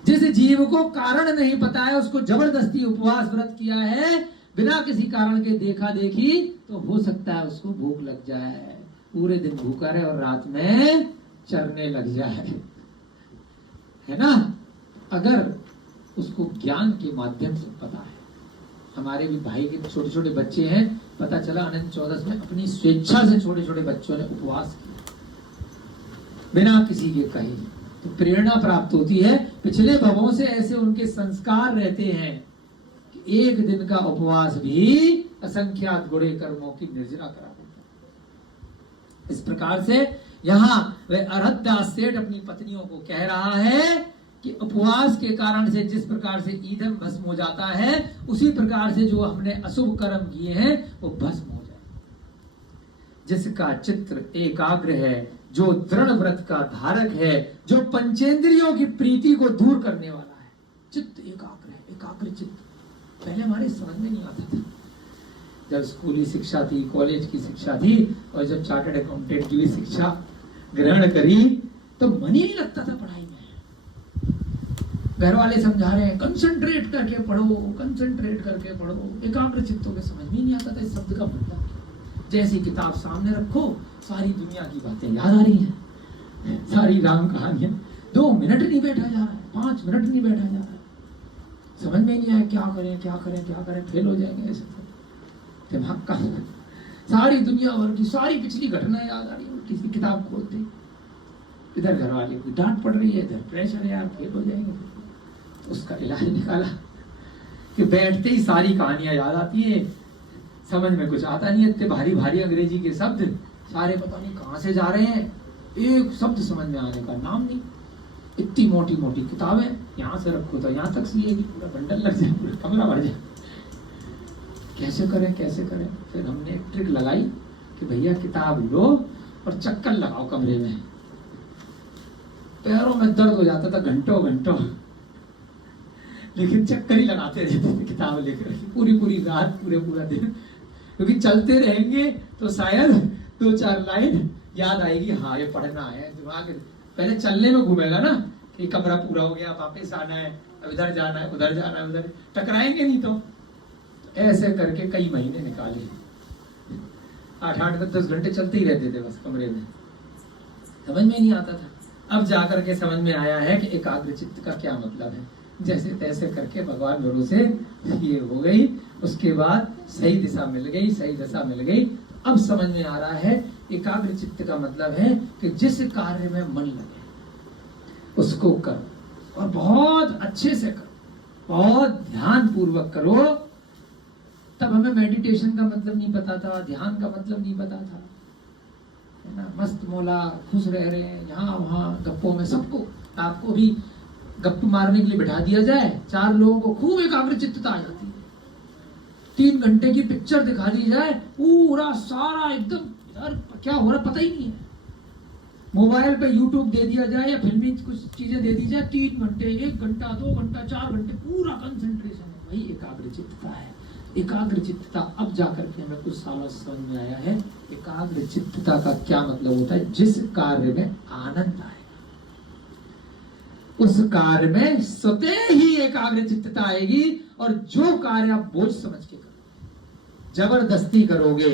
जिस जीव को कारण नहीं पता है उसको जबरदस्ती उपवास व्रत किया है बिना किसी कारण के देखा देखी, तो हो सकता है उसको भूख लग जाए, पूरे दिन भूखा रहे और रात में चरने लग जाए, है ना। अगर उसको ज्ञान के माध्यम से पता है, हमारे भी भाई के छोटे छोटे बच्चे हैं, पता चला अनंत चौदस में अपनी स्वेच्छा से छोटे छोटे बच्चों ने उपवास किया बिना किसी के कहे, तो प्रेरणा प्राप्त होती है। पिछले भवों से ऐसे उनके संस्कार रहते हैं कि एक दिन का उपवास भी असंख्यात गुणे कर्मों की निर्जरा करा देता है। इस प्रकार से यहाँ वह अरहत दास सेठ अपनी पत्नियों को कह रहा है कि उपवास के कारण से जिस प्रकार से ईंधन भस्म हो जाता है, उसी प्रकार से जो हमने अशुभ कर्म किए हैं वो भस्म हो जाए। जिसका चित्र एकाग्र है, जो दृढ़ व्रत का धारक है, जो पंचेंद्रियों की प्रीति को दूर करने वाला है, चित्त एकाग्र है, एकाग्र चित्त। पहले हमारे समझ में नहीं आता था, जब स्कूली शिक्षा थी, कॉलेज की शिक्षा थी, और जब चार्टर्ड अकाउंटेंट की भी शिक्षा ग्रहण करी तो मन ही नहीं लगता था पढ़ाई में। घर वाले समझा रहे हैं कंसंट्रेट करके पढ़ो, कंसंट्रेट करके पढ़ो, एकाग्र चित्त हो के समझ में नहीं आता था इस शब्द का मतलब। जैसी किताब सामने रखो सारी दुनिया की बातें याद आ रही हैं, सारी राम कहानियां। 2 मिनट नहीं बैठा जा रहा है, 5 मिनट नहीं बैठा जा रहा है, समझ में नहीं आया क्या करें क्या करें क्या करें, फेल हो जाएंगे ऐसे। दिमाग का सारी दुनिया भर की सारी पिछली घटनाएं याद आ रही है, किसी किताब खोलते इधर घर वाले की डांट पड़ रही है, इधर प्रेशर है यार फेल हो जाएंगे। तो उसका इलाज निकाला कि बैठते ही सारी कहानियां याद आती है, समझ में कुछ आता नहीं है, इतने भारी भारी अंग्रेजी के शब्द सारे पता नहीं कहां से जा रहे हैं, एक शब्द समझ में आने का नाम नहीं। इतनी मोटी मोटी किताबें, यहाँ से रखो तो यहाँ तक सिएगी, पूरा बंडल लग जाए, पूरा कमरा भर जाए। कैसे करें कैसे करें? फिर हमने एक ट्रिक लगाई कि भैया किताब लो और चक्कर लगाओ कमरे में। पैरों में दर्द हो जाता था घंटों घंटों, लेकिन चक्कर ही लगाते रहते थे किताब लेकर, पूरी पूरी रात पूरा दिन, क्योंकि चलते रहेंगे तो शायद 2-4 लाइन याद आएगी, हाँ ये पढ़ना है। दिमाग पहले चलने में घूमेगा ना, कि कमरा पूरा हो गया, वापस आना है, इधर जाना है, उधर जाना है, उधर टकराएंगे नहीं तो ऐसे करके कई महीने निकाले। 8-8 10 घंटे चलते ही रहते थे बस कमरे में, समझ में नहीं आता था। अब जाकर के समझ में आया है कि एकाग्र चित्त का क्या मतलब है। जैसे तैसे करके भगवान भरोसे ये हो गई, उसके बाद सही दिशा मिल गई, सही दशा मिल गई। अब समझ में आ रहा है एकाग्र चित्त का मतलब है कि जिस कार्य में मन लगे उसको करो और बहुत अच्छे से करो, बहुत ध्यान पूर्वक करो। तब हमें मेडिटेशन का मतलब नहीं पता था, ध्यान का मतलब नहीं पता था, है ना। मस्त मौला खुश रह रहे हैं यहाँ वहां गप्पों में। सबको, आपको भी गप्प मारने के लिए बिठा दिया जाए, 4 लोगों को खूब एकाग्र चित्तता आ जाती है। 3 घंटे की पिक्चर दिखा दी जाए, पूरा सारा एकदम यार क्या हो रहा पता ही नहीं है। मोबाइल पे यूट्यूब दे दिया जाए या फिल्मी कुछ चीजें दे दी जाए, 3 घंटे, 1 घंटा, 2 घंटा, 4 घंटे पूरा कंसंट्रेशन है, वही एकाग्र चित्तता है। एकाग्र चित्तता अब जाकर के हमें कुछ सालों से समझ में आया है एकाग्र चित्तता का क्या मतलब होता है। जिस कार्य में आनंद आएगा उस कार्य में स्वतः ही एकाग्र चित्तता आएगी। और जो कार्य आप बोझ समझ के करोगे, जबरदस्ती करोगे,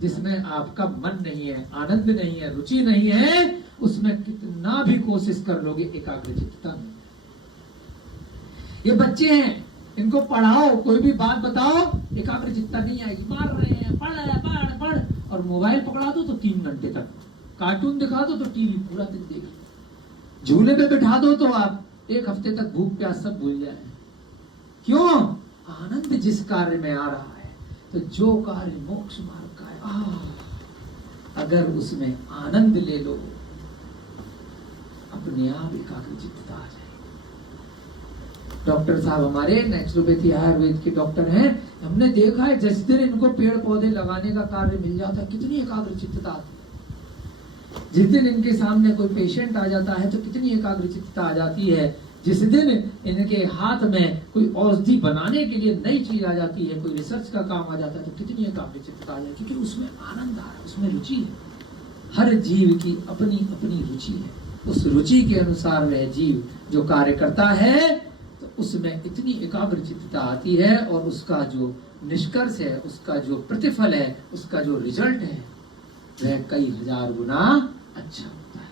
जिसमें आपका मन नहीं है, आनंद नहीं है, रुचि नहीं है, उसमें कितना भी कोशिश कर लोगे एकाग्र चित्तता नहीं। ये बच्चे हैं, इनको पढ़ाओ, कोई भी बात बताओ, एकाग्र चित्तता नहीं आएगी। मार रहे हैं, पढ़, और मोबाइल पकड़ा दो तो 3 घंटे तक, कार्टून दिखा दो तो टीवी पूरा दिन देख, झूले पे बैठा दो तो आप 1 हफ्ते तक भूख प्यास सब भूल जाए। क्यों? आनंद जिस कार्य में आ रहा है। तो जो कार्य मोक्ष मार्ग का है, अगर उसमें आनंद ले लो, अपने आप एकाग्र चित्तता आ जाए। डॉक्टर साहब हमारे नेचुरोपैथी आयुर्वेद के डॉक्टर हैं, हमने देखा है जिस दिन इनको पेड़ पौधे लगाने का कार्य मिल जाता है, कितनी एकाग्र चित्तता आती है। जिस दिन इनके सामने कोई पेशेंट आ जाता है तो कितनी एकाग्र चित्तता आ जाती है। जिस दिन इनके हाथ में कोई औषधि बनाने के लिए नई चीज आ जाती है, कोई रिसर्च का काम आ जाता है तो कितनी एकाग्र चित्तता आ जाती है, क्योंकि उसमें आनंद आ रहा है, उसमें रुचि है। हर जीव की अपनी अपनी रुचि है, उस रुचि के अनुसार वह जीव जो कार्य करता है तो उसमें इतनी एकाग्र चित्तता आती है और उसका जो निष्कर्ष है, उसका जो प्रतिफल है, उसका जो रिजल्ट है वह कई हजार गुना अच्छा होता है।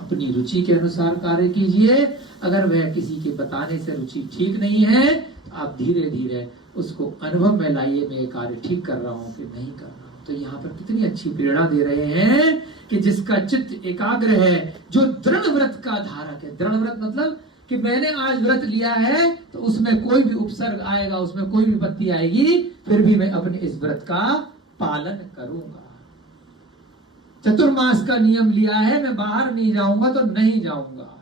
अपनी रुचि के अनुसार कार्य कीजिए। अगर वह किसी के बताने से रुचि ठीक नहीं है तो आप धीरे धीरे उसको अनुभव में लाइए, मैं ये कार्य ठीक कर रहा हूँ कि नहीं कर रहा हूँ। तो यहाँ पर कितनी अच्छी प्रेरणा दे रहे हैं कि जिसका चित्त एकाग्र है, जो दृढ़ व्रत का धारक है। दृढ़ व्रत मतलब कि मैंने आज व्रत लिया है तो उसमें कोई भी उपसर्ग आएगा, उसमें कोई विपत्ति आएगी, फिर भी मैं अपने इस व्रत का पालन करूंगा। चतुर्मास का नियम लिया है, मैं बाहर नहीं जाऊंगा तो नहीं जाऊंगा।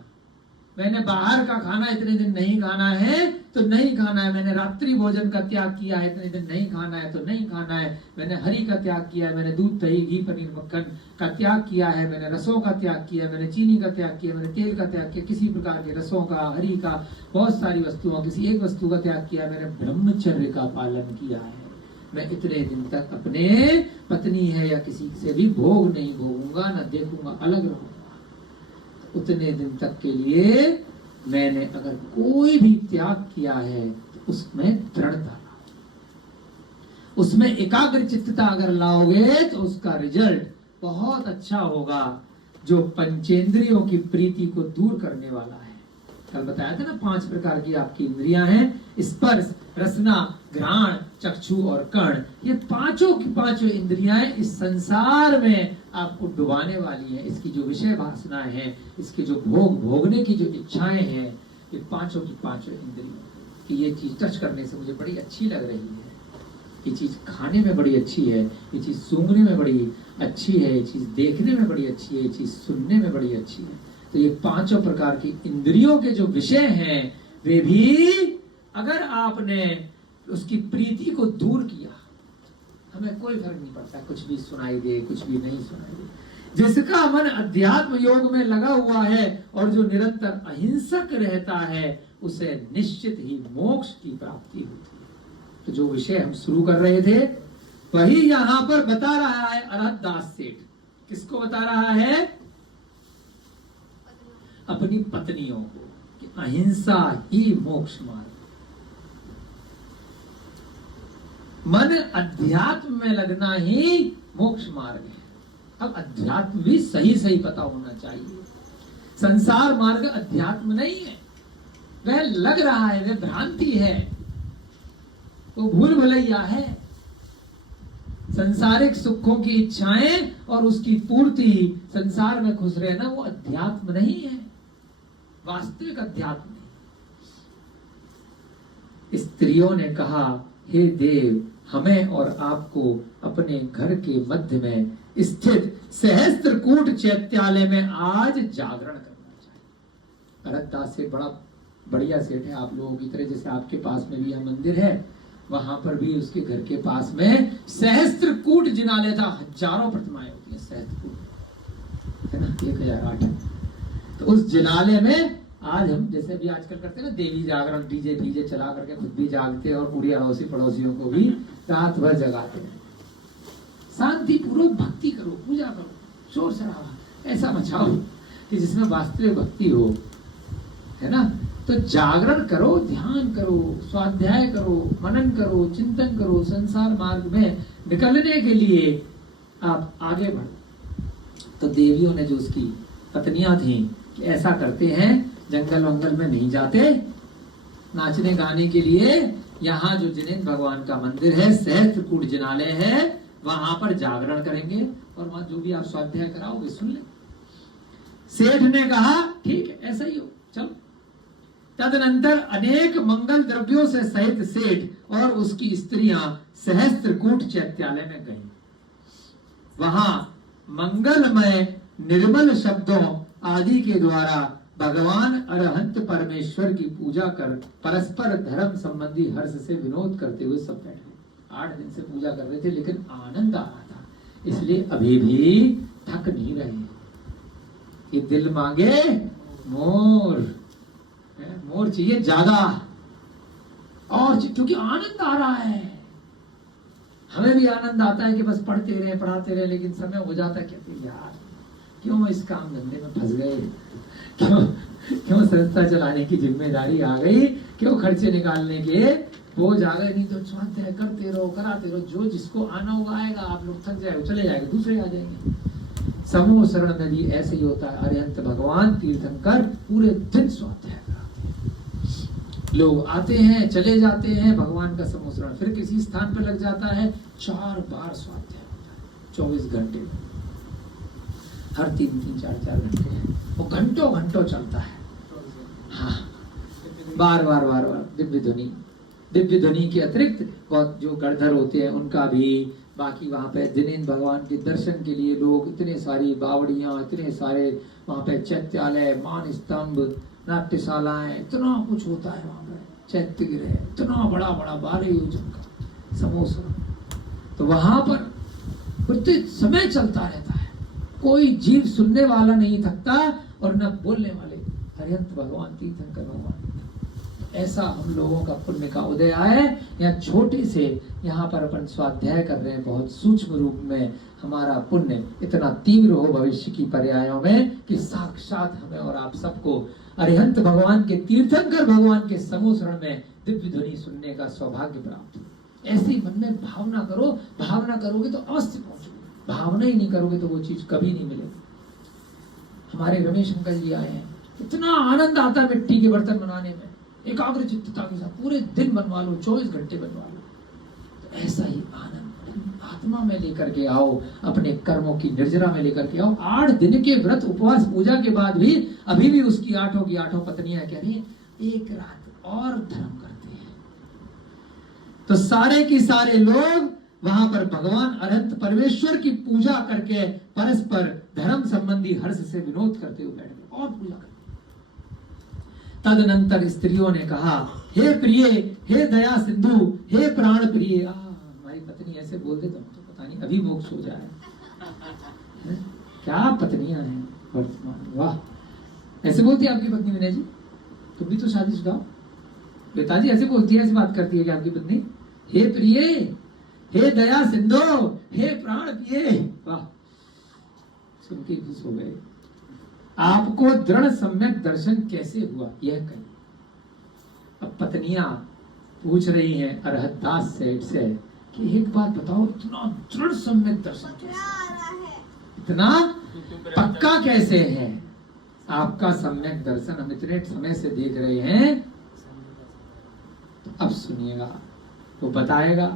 मैंने बाहर का खाना इतने दिन नहीं खाना है तो नहीं खाना है। मैंने रात्रि भोजन का त्याग किया है, इतने दिन नहीं खाना है तो नहीं खाना है। मैंने हरी का त्याग किया है, मैंने दूध दही घी पनीर मक्खन का त्याग किया है, मैंने रसों का त्याग किया है, मैंने चीनी का त्याग किया, मैंने तेल का त्याग किया, किसी प्रकार के रसों का, हरी का, बहुत सारी वस्तुओं, किसी एक वस्तु का त्याग किया है। मैंने ब्रह्मचर्य का पालन किया है। मैं इतने दिन तक अपने पत्नी है या किसी से भी भोग नहीं भोगूंगा, न देखूंगा, अलग रहूंगा। उतने दिन तक के लिए मैंने अगर कोई भी त्याग किया है तो उसमें दृढ़ता, उसमें एकाग्र चित्तता अगर लाओगे तो उसका रिजल्ट बहुत अच्छा होगा, जो पंचेंद्रियों की प्रीति को दूर करने वाला है। कल बताया था ना 5 प्रकार की आपकी इंद्रियां हैं, स्पर्श, रसना, घ्राण, चक्षु और कर्ण। ये पांचों की पांचों इंद्रियां इस संसार में आपको डुबाने वाली हैं। इसकी जो विषय वासनाएं हैं, इसके जो भोगने की जो इच्छाएं हैं, ये पांचों की पांचों इंद्रियों कि ये चीज टच करने से मुझे बड़ी अच्छी लग रही है, ये चीज खाने में बड़ी अच्छी है, ये चीज सूंघने में बड़ी अच्छी है, ये चीज देखने में बड़ी अच्छी है, ये चीज सुनने में बड़ी अच्छी है। तो ये पांचों प्रकार की इंद्रियों के जो विषय हैं वे भी अगर आपने उसकी प्रीति को दूर किया, हमें कोई फर्क नहीं पड़ता कुछ भी सुनाई दे कुछ भी नहीं सुनाई दे। जिसका मन अध्यात्म योग में लगा हुआ है और जो निरंतर अहिंसक रहता है, उसे निश्चित ही मोक्ष की प्राप्ति होती है। तो जो विषय हम शुरू कर रहे थे वही यहाँ पर बता रहा है अरहत दास सेठ। किसको बता रहा है? अपनी पत्नियों को कि अहिंसा ही मोक्ष मार्ग। मन अध्यात्म में लगना ही मोक्ष मार्ग है। अब अध्यात्म भी सही सही पता होना चाहिए। संसार मार्ग अध्यात्म नहीं है, वह लग रहा है, वह भ्रांति है, वो भूल भुलैया है। संसारिक सुखों की इच्छाएं और उसकी पूर्ति, संसार में खुश रहना, वो अध्यात्म नहीं है, वास्तविक अध्यात्म नहीं। स्त्रियों ने कहा, हे देव, हमें और आपको अपने घर के मध्य में स्थित सहस्त्रकूट चैत्यालय में आज जागरण करना चाहिए। भरतदास से बड़ा बढ़िया सेठ है आप लोगों की तरह, जैसे आपके पास में भी यह मंदिर है, वहां पर भी उसके घर के पास में सहस्त्रकूट जिनालय था। हजारों प्रतिमाएं होती है, सहस्त्रकूट है ना, 1008। तो उस जिनालय में आज हम जैसे भी आजकल करते हैं ना, देवी जागरण, डीजे डीजे चला करके खुद भी जागते हैं और पूरी अड़ोसी पड़ोसियों को भी रात भर जगाते हैं। शांति पूर्वक भक्ति करो, पूजा करो, शोर शराबा ऐसा मचाओ कि जिसमें वास्तविक भक्ति हो, है ना। तो जागरण करो, ध्यान करो, स्वाध्याय करो, मनन करो, चिंतन करो, संसार मार्ग में निकलने के लिए आप आगे बढ़ो। तो देवियों ने जो उसकी पत्नियां थी कि ऐसा करते हैं, जंगल वंगल में नहीं जाते नाचने गाने के लिए। यहाँ जो जिनेन्द्र भगवान का मंदिर है, सहस्त्रकूट जिनालय है, वहां पर जागरण करेंगे और वहां जो भी आप स्वाध्याय कराओगे सुन ले। सेठ ने कहा ठीक है, ऐसा ही हो, चलो। तदनंतर अनेक मंगल द्रव्यों से सहित सेठ और उसकी स्त्रियां सहस्त्रकूट चैत्यालय में गईं। वहां मंगलमय निर्मल शब्दों आदि के द्वारा भगवान अरहंत परमेश्वर की पूजा कर परस्पर धर्म संबंधी हर्ष से विनोद करते हुए सब बैठे। 8 दिन से पूजा कर रहे थे, लेकिन आनंद आ रहा था, इसलिए अभी भी थक नहीं रहे। ये दिल मांगे मोर, मोर चाहिए ज्यादा, और क्योंकि आनंद आ रहा है। हमें भी आनंद आता है कि बस पढ़ते रहे, पढ़ाते रहे, लेकिन समय हो जाता है कहते यार क्यों इस काम धंधे में फंस गए, क्यों संस्था चलाने की जिम्मेदारी आ गई, क्यों खर्चे निकालने के बोझ आ गए। नहीं तो स्वाध्याय करते रहो, कराते रहो, जो जिसको आना होगा आएगा, आप लोग थक जाए चले जाएंगे, दूसरे आ जाएंगे। समूह शरण में भी ऐसे ही होता है। अरिहंत भगवान तीर्थंकर पूरे दिन स्वाध्याय कराते हैं, लोग आते हैं चले जाते हैं, भगवान का समूह शरण फिर किसी स्थान पर लग जाता है, 4 बार स्वाध्याय होता है 24 घंटे में, हर 3-3, 4-4 घंटे, वो घंटों घंटों चलता है। हाँ, बार बार दिव्य ध्वनि के अतिरिक्त बहुत जो गणधर होते हैं उनका भी, बाकी वहाँ पे जिनेन्द्र भगवान के दर्शन के लिए लोग, इतने सारी बावड़ियाँ, इतने सारे वहाँ पे चैत्यालय, मान स्तंभ, नाट्यशालाएं, इतना कुछ होता है वहाँ पे, चैत्य गृह, इतना बड़ा बड़ा 12 योजन का समोसा। तो वहाँ पर प्रत्येक समय चलता रहता है, कोई जीव सुनने वाला नहीं थकता और न बोलने वाले। अरिहंत भगवान तीर्थंकर भगवान, ऐसा हम लोगों का पुण्य का उदय आए। या छोटे से यहाँ पर अपन स्वाध्याय कर रहे हैं, बहुत सूक्ष्म रूप में हमारा पुण्य इतना तीव्र हो भविष्य की पर्यायों में कि साक्षात हमें और आप सबको अरिहंत भगवान के, तीर्थंकर भगवान के समूह शरण में दिव्य ध्वनि सुनने का सौभाग्य प्राप्त हो। ऐसी मन में भावना करो, भावना करोगे तो अवश्य पहुंचोगे, भावना ही नहीं करोगे तो वो चीज कभी नहीं मिलेगी। हमारे रमेश अंकल जी आए हैं, इतना आनंद आता है मिट्टी के बर्तन बनाने में, एकाग्र चित्तता के साथ पूरे दिन बनवा लो, 24 घंटे बनवा लो। तो ऐसा ही आनंद आत्मा में लेकर के आओ, अपने कर्मों की निर्जरा में लेकर के आओ। 8 दिन के व्रत उपवास पूजा के बाद भी अभी भी उसकी 8 की 8 पत्नियां कह रही हैं, एक रात और धर्म करते हैं। तो सारे की सारे लोग वहां पर भगवान अनंत परमेश्वर की पूजा करके परस्पर धर्म संबंधी हर्ष से विनोद करते हुए बैठ गए और पूजा करते। तदनंतर स्त्रियों ने कहा, हे प्रिय, हे दया सिंधु, हे प्राण प्रिय। हमारी पत्नी ऐसे बोल दे तो पता नहीं अभी मोक्ष हो जाए। क्या पत्नियां हैं वर्तमान, वाह। ऐसे बोलती है आपकी पत्नी विनय जी? तुम भी तो शादीशुदा हो। पिताजी ऐसे बोलती है, ऐसी बात करती है कि आपकी पत्नी, हे प्रिय, हे दया सिंधु, हे प्राण प्रिय। वाह, सुन के खुश हो गए। आपको दृढ़ सम्यक दर्शन कैसे हुआ यह कहिए। अब पत्नियां पूछ रही हैं अरहतदास सेठ से कि एक बात बताओ, इतना दृढ़ सम्यक दर्शन कैसे, इतना पक्का कैसे है आपका सम्यक दर्शन, हम इतने समय से देख रहे हैं। तो अब सुनिएगा, वो बताएगा।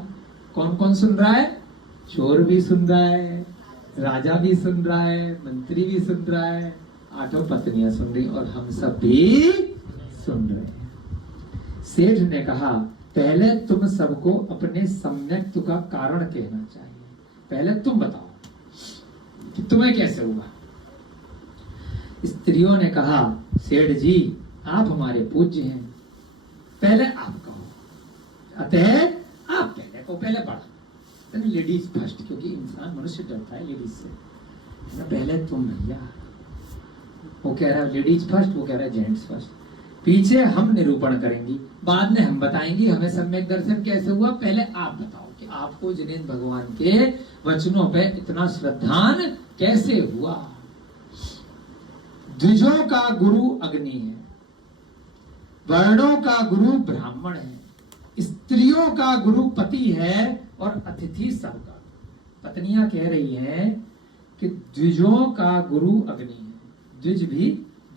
कौन कौन सुन रहा है? चोर भी सुन रहा है, राजा भी सुन रहा है, मंत्री भी सुन रहा है, 8 पत्नियां सुन रही और हम सब भी सुन रहे हैं। सेठ ने कहा पहले तुम सबको अपने सम्यक्त्व का कारण कहना चाहिए, पहले तुम बताओ कि तुम्हें कैसे हुआ। स्त्रियों ने कहा सेठ जी आप हमारे पूज्य हैं, पहले आप कहो, अतः आप पहले को पहले पढ़ा। लेडीज फर्स्ट, क्योंकि इंसान मनुष्य डरता है लेडीज से। पहले तुम भैया, वो कह रहा है लेडीज फर्स्ट, वो कह रहा है जेंट्स फर्स्ट। पीछे हम निरूपण करेंगी, बाद में हम बताएंगे हमें सम्यक दर्शन कैसे हुआ। पहले आप बताओ कि आपको जिनेंद्र भगवान के वचनों पे इतना श्रद्धान कैसे हुआ। द्विजों का गुरु अग्नि है, वर्णों का गुरु ब्राह्मण है, स्त्रियों का गुरु पति है और अतिथि सबका। पत्नियां कह रही हैं कि द्विजों का गुरु अग्नि है। द्विज भी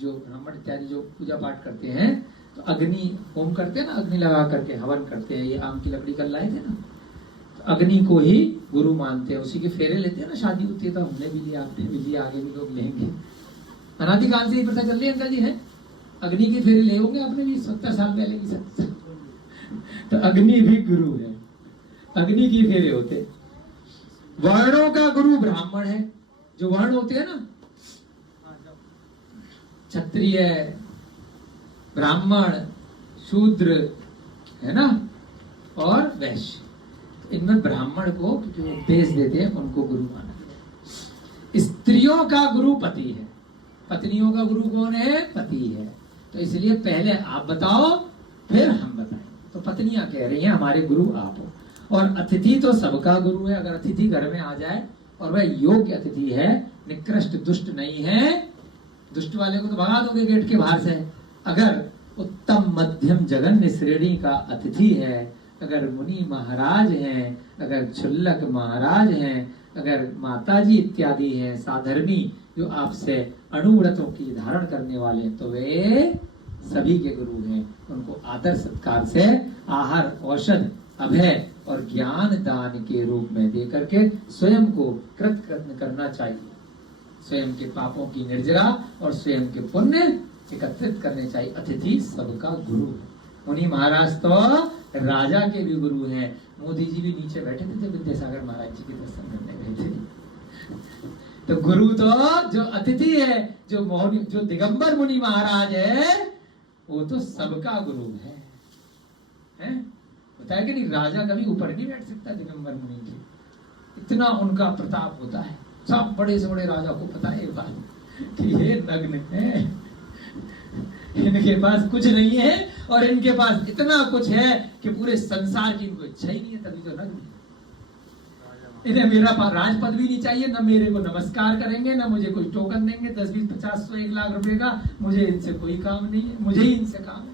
जो ब्राह्मण इत्यादि जो पूजा पाठ करते हैं तो अग्नि होम करते हैं ना, अग्नि लगा करके हवन करते हैं। ये आम की लकड़ी कल लाए थे ना, तो अग्नि को ही गुरु मानते हैं, उसी के फेरे लेते हैं ना। शादी होती है तो हमने भी लिया, आपने भी लिया, आगे भी लोग लेंगे। अनादिकाल से ये प्रथा चल रही है अंकल जी है। अग्नि के फेरे ले होंगे आपने भी 70 साल पहले की 70। तो अग्नि भी गुरु है, अग्नि की फेरे होते। वर्णों का गुरु ब्राह्मण है, जो वर्ण होते हैं ना, क्षत्रिय, ब्राह्मण, शूद्र, है ना, और वैश्य। इनमें ब्राह्मण को जो उपदेश देते हैं उनको गुरु माना गया। स्त्रियों का गुरु पति है, पत्नियों का गुरु कौन है? पति है। तो इसलिए पहले आप बताओ फिर हम बताएं। तो पत्नियां कह रही हैं हमारे गुरु आप हो। और अतिथि तो सबका गुरु है। अगर अतिथि घर में आ जाए और वह योग्य अतिथि है, निकृष्ट दुष्ट नहीं है, दुष्ट वाले को तो भगा दोगे गेट के बाहर से। अगर उत्तम मध्यम जघन्य श्रेणी का अतिथि है, अगर मुनि महाराज हैं, अगर क्षुल्लक महाराज हैं, अगर माताजी इत्यादि हैं, साधर्मी जो आपसे अणुव्रतों की धारण करने वाले, तो वे सभी के गुरु हैं। उनको आदर सत्कार से आहार, औषध, अभय और ज्ञान दान के रूप में दे करके स्वयं को कृतकृत्य करना चाहिए। स्वयं के पापों की निर्जरा और स्वयं के पुण्य एकत्रित करने चाहिए। अतिथि सबका गुरु है। मुनि महाराज तो राजा के भी गुरु हैं। मोदी जी भी नीचे बैठे थे विद्यासागर महाराज जी के दर्शन करने गए थे। तो गुरु तो जो अतिथि है, जो दिगंबर मुनि महाराज है, वो तो सबका गुरु है, हैं? बताया कि नहीं, राजा कभी ऊपर नहीं बैठ सकता दिगंबर मुनि के, इतना उनका प्रताप होता है। सब बड़े से बड़े राजा को पता है बात कि ये नग्न है, इनके पास कुछ नहीं है और इनके पास इतना कुछ है कि पूरे संसार की इनको इच्छा ही नहीं है, तभी तो नग्न है। इन्हें मेरा राजपद भी नहीं चाहिए, न मेरे को नमस्कार करेंगे, न मुझे कोई टोकन देंगे 10, 20, 50, 100, 1 लाख रुपए का। मुझे इनसे कोई काम नहीं है, मुझे ही इनसे काम है।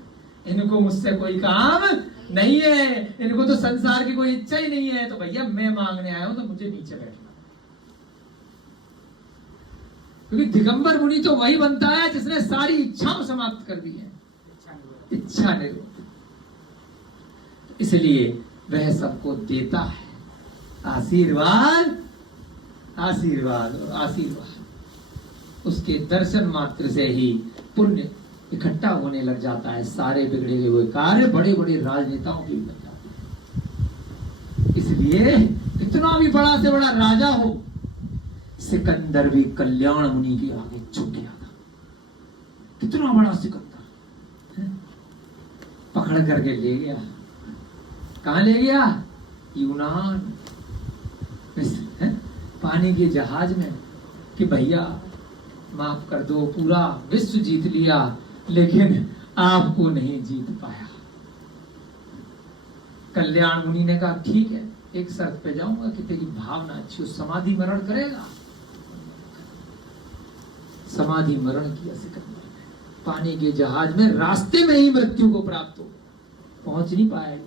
इनको मुझसे कोई काम नहीं है, इनको तो संसार की कोई इच्छा ही नहीं है। तो भैया मैं मांगने आया हूं तो मुझे नीचे बैठना। क्योंकि दिगंबर मुनि तो वही बनता है जिसने सारी इच्छाओं समाप्त कर दी है, इच्छा निरोध। इसलिए वह सबको देता है आशीर्वाद, आशीर्वाद और आशीर्वाद। उसके दर्शन मात्र से ही पुण्य इकट्ठा होने लग जाता है। सारे बिगड़े हुए कार्य बड़े बड़े राजनेताओं के भी बन जाते हैं। इसलिए इतना भी बड़ा से बड़ा राजा हो, सिकंदर भी कल्याण मुनि के आगे झुक गया था। कितना बड़ा सिकंदर, पकड़ करके ले गया। कहां ले गया? यूनान, पानी के जहाज में, कि भैया माफ कर दो, पूरा विश्व जीत लिया लेकिन आपको नहीं जीत पाया। कल्याण मुनि ने कहा ठीक है, एक शर्त पे जाऊंगा कि तेरी भावना अच्छी हो, समाधि मरण करेगा। समाधि मरण किया सिकंदर ने। पानी के जहाज में रास्ते में ही मृत्यु को प्राप्त हो, पहुंच नहीं पाया।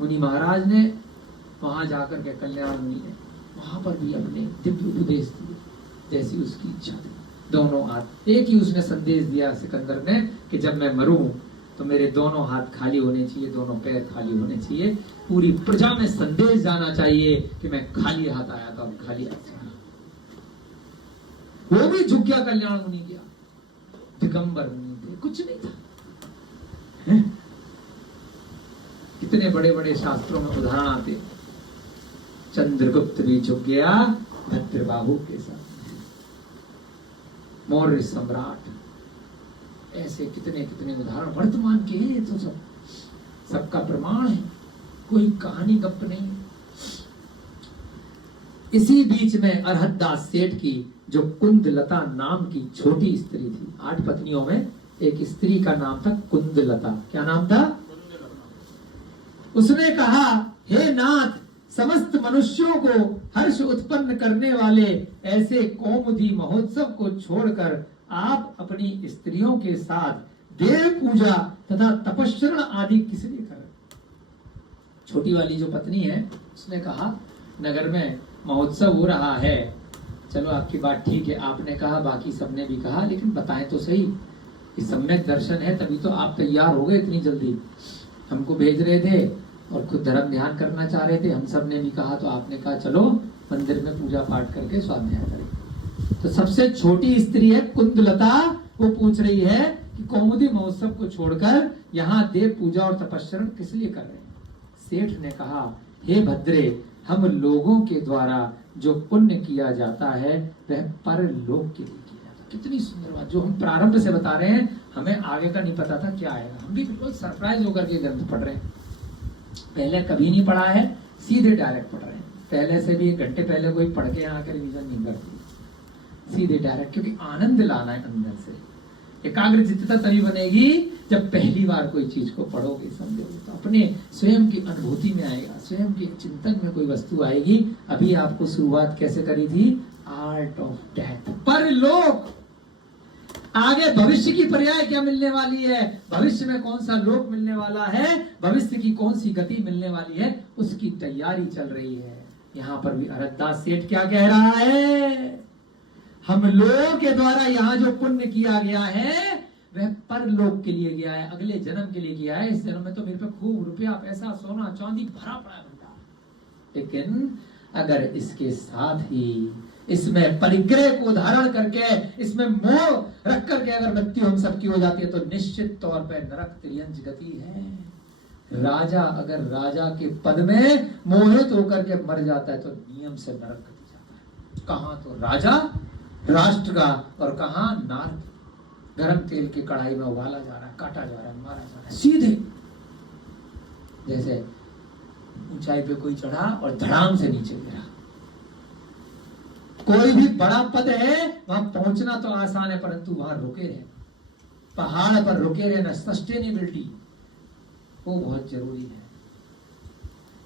मुनि महाराज ने वहां जाकर के कल्याण मुनि ने वहां पर भी अपने दिव्य उपदेश दिए जैसी उसकी इच्छा थी। दोनों हाथ, एक ही उसने संदेश दिया सिकंदर ने कि जब मैं मरूं तो मेरे दोनों हाथ खाली होने चाहिए, दोनों पैर खाली होने चाहिए, पूरी प्रजा में संदेश जाना चाहिए कि मैं खाली हाथ आया था, अब खाली हाथ से। वो भी झुक गया, कल्याण मुनि गया, दिगंबर मुनि थे, कुछ नहीं था। कितने बड़े बड़े शास्त्रों में उदाहरण आते। चंद्रगुप्त भी झुक गया भद्रबाहु के साथ, मौर्य सम्राट, ऐसे कितने कितने उदाहरण वर्तमान के हैं। तो सबका प्रमाण है, कोई कहानी गप नहीं। इसी बीच में अरहतदास सेठ की जो कुंदलता नाम की छोटी स्त्री थी, 8 पत्नियों में एक स्त्री का नाम था कुंदलता। क्या नाम था? उसने कहा, हे नाथ, समस्त मनुष्यों को हर्ष उत्पन्न करने वाले ऐसे कौमुदी महोत्सव को छोड़कर आप अपनी स्त्रियों के साथ देव पूजा तथा तपस्या आदि किस लिए कर रहे? छोटी वाली जो पत्नी है उसने कहा, नगर में महोत्सव हो रहा है, चलो आपकी बात ठीक है, आपने कहा, बाकी सबने भी कहा, लेकिन बताएं तो सही, इस सम्यक दर्शन है तभी तो आप तैयार हो गए इतनी जल्दी। हमको भेज रहे थे और खुद धर्म ध्यान करना चाह रहे थे, हम सब ने भी कहा, तो आपने कहा चलो मंदिर में पूजा पाठ करके स्वाध्याय करें। तो सबसे छोटी स्त्री है कुंदलता, वो पूछ रही है कि कौमुदी महोत्सव को छोड़कर यहाँ देव पूजा और तपस्या किस लिए कर रहे हैं? सेठ ने कहा, हे भद्रे, हम लोगों के द्वारा जो पुण्य किया जाता है वह परलोक के लिए किया जाता है। कितनी सुंदर बात, जो हम प्रारंभ से बता रहे हैं, हमें आगे का नहीं पता था क्या आएगा, हम भी बिल्कुल सरप्राइज होकर के ग्रंथ पढ़ रहे हैं। पहले कभी नहीं पढ़ा है, सीधे डायरेक्ट पढ़ रहे हैं। पहले से भी 1 घंटे पहले कोई पढ़ के यहाँ के रिवीजन नहीं करती, सीधे डायरेक्ट, क्योंकि आनंद लाना है अंदर से। एकाग्र चित्तता तभी बनेगी जब पहली बार कोई चीज को पढ़ोगे, समझोगे, तो अपने स्वयं की अनुभूति में आएगा, स्वयं के चिंतन में कोई वस्तु आएगी। अभी आपको शुरुआत कैसे करी थी? आर्ट ऑफ डेथ, परलोक। आगे भविष्य की पर्याय क्या मिलने वाली है, भविष्य में कौन सा लोक मिलने वाला है, भविष्य की कौन सी गति मिलने वाली है, उसकी तैयारी चल रही है। यहाँ पर भी अरहतदास सेठ क्या कह रहा है? हम लोगों के द्वारा यहाँ जो पुण्य किया गया है वह परलोक के लिए गया है, अगले जन्म के लिए गया है। इस जन्म में तो मेरे पे खूब रुपया पैसा सोना चांदी भरा पड़ा है भंडार, लेकिन अगर इसके साथ ही इसमें परिग्रह को धारण करके, इसमें मोह रख करके अगर मृत्यु हम सबकी हो जाती है तो निश्चित तौर पर नरक त्रियंज गति है। राजा अगर राजा के पद में मोहित होकर के मर जाता है तो नियम से नरक गति जाता है। कहाँ तो राजा राष्ट्र का, और कहाँ नारद, गरम तेल की कढ़ाई में उबाला जा रहा है, काटा जा रहा है, मारा जा रहा है, सीधे। जैसे ऊंचाई पे कोई चढ़ा और धड़ाम से नीचे गिरा। कोई भी बड़ा पद है वहां पहुंचना तो आसान है, परंतु वहां रुके रहे, पहाड़ पर रुके रहना, सस्टेनेबिलिटी वो बहुत जरूरी है।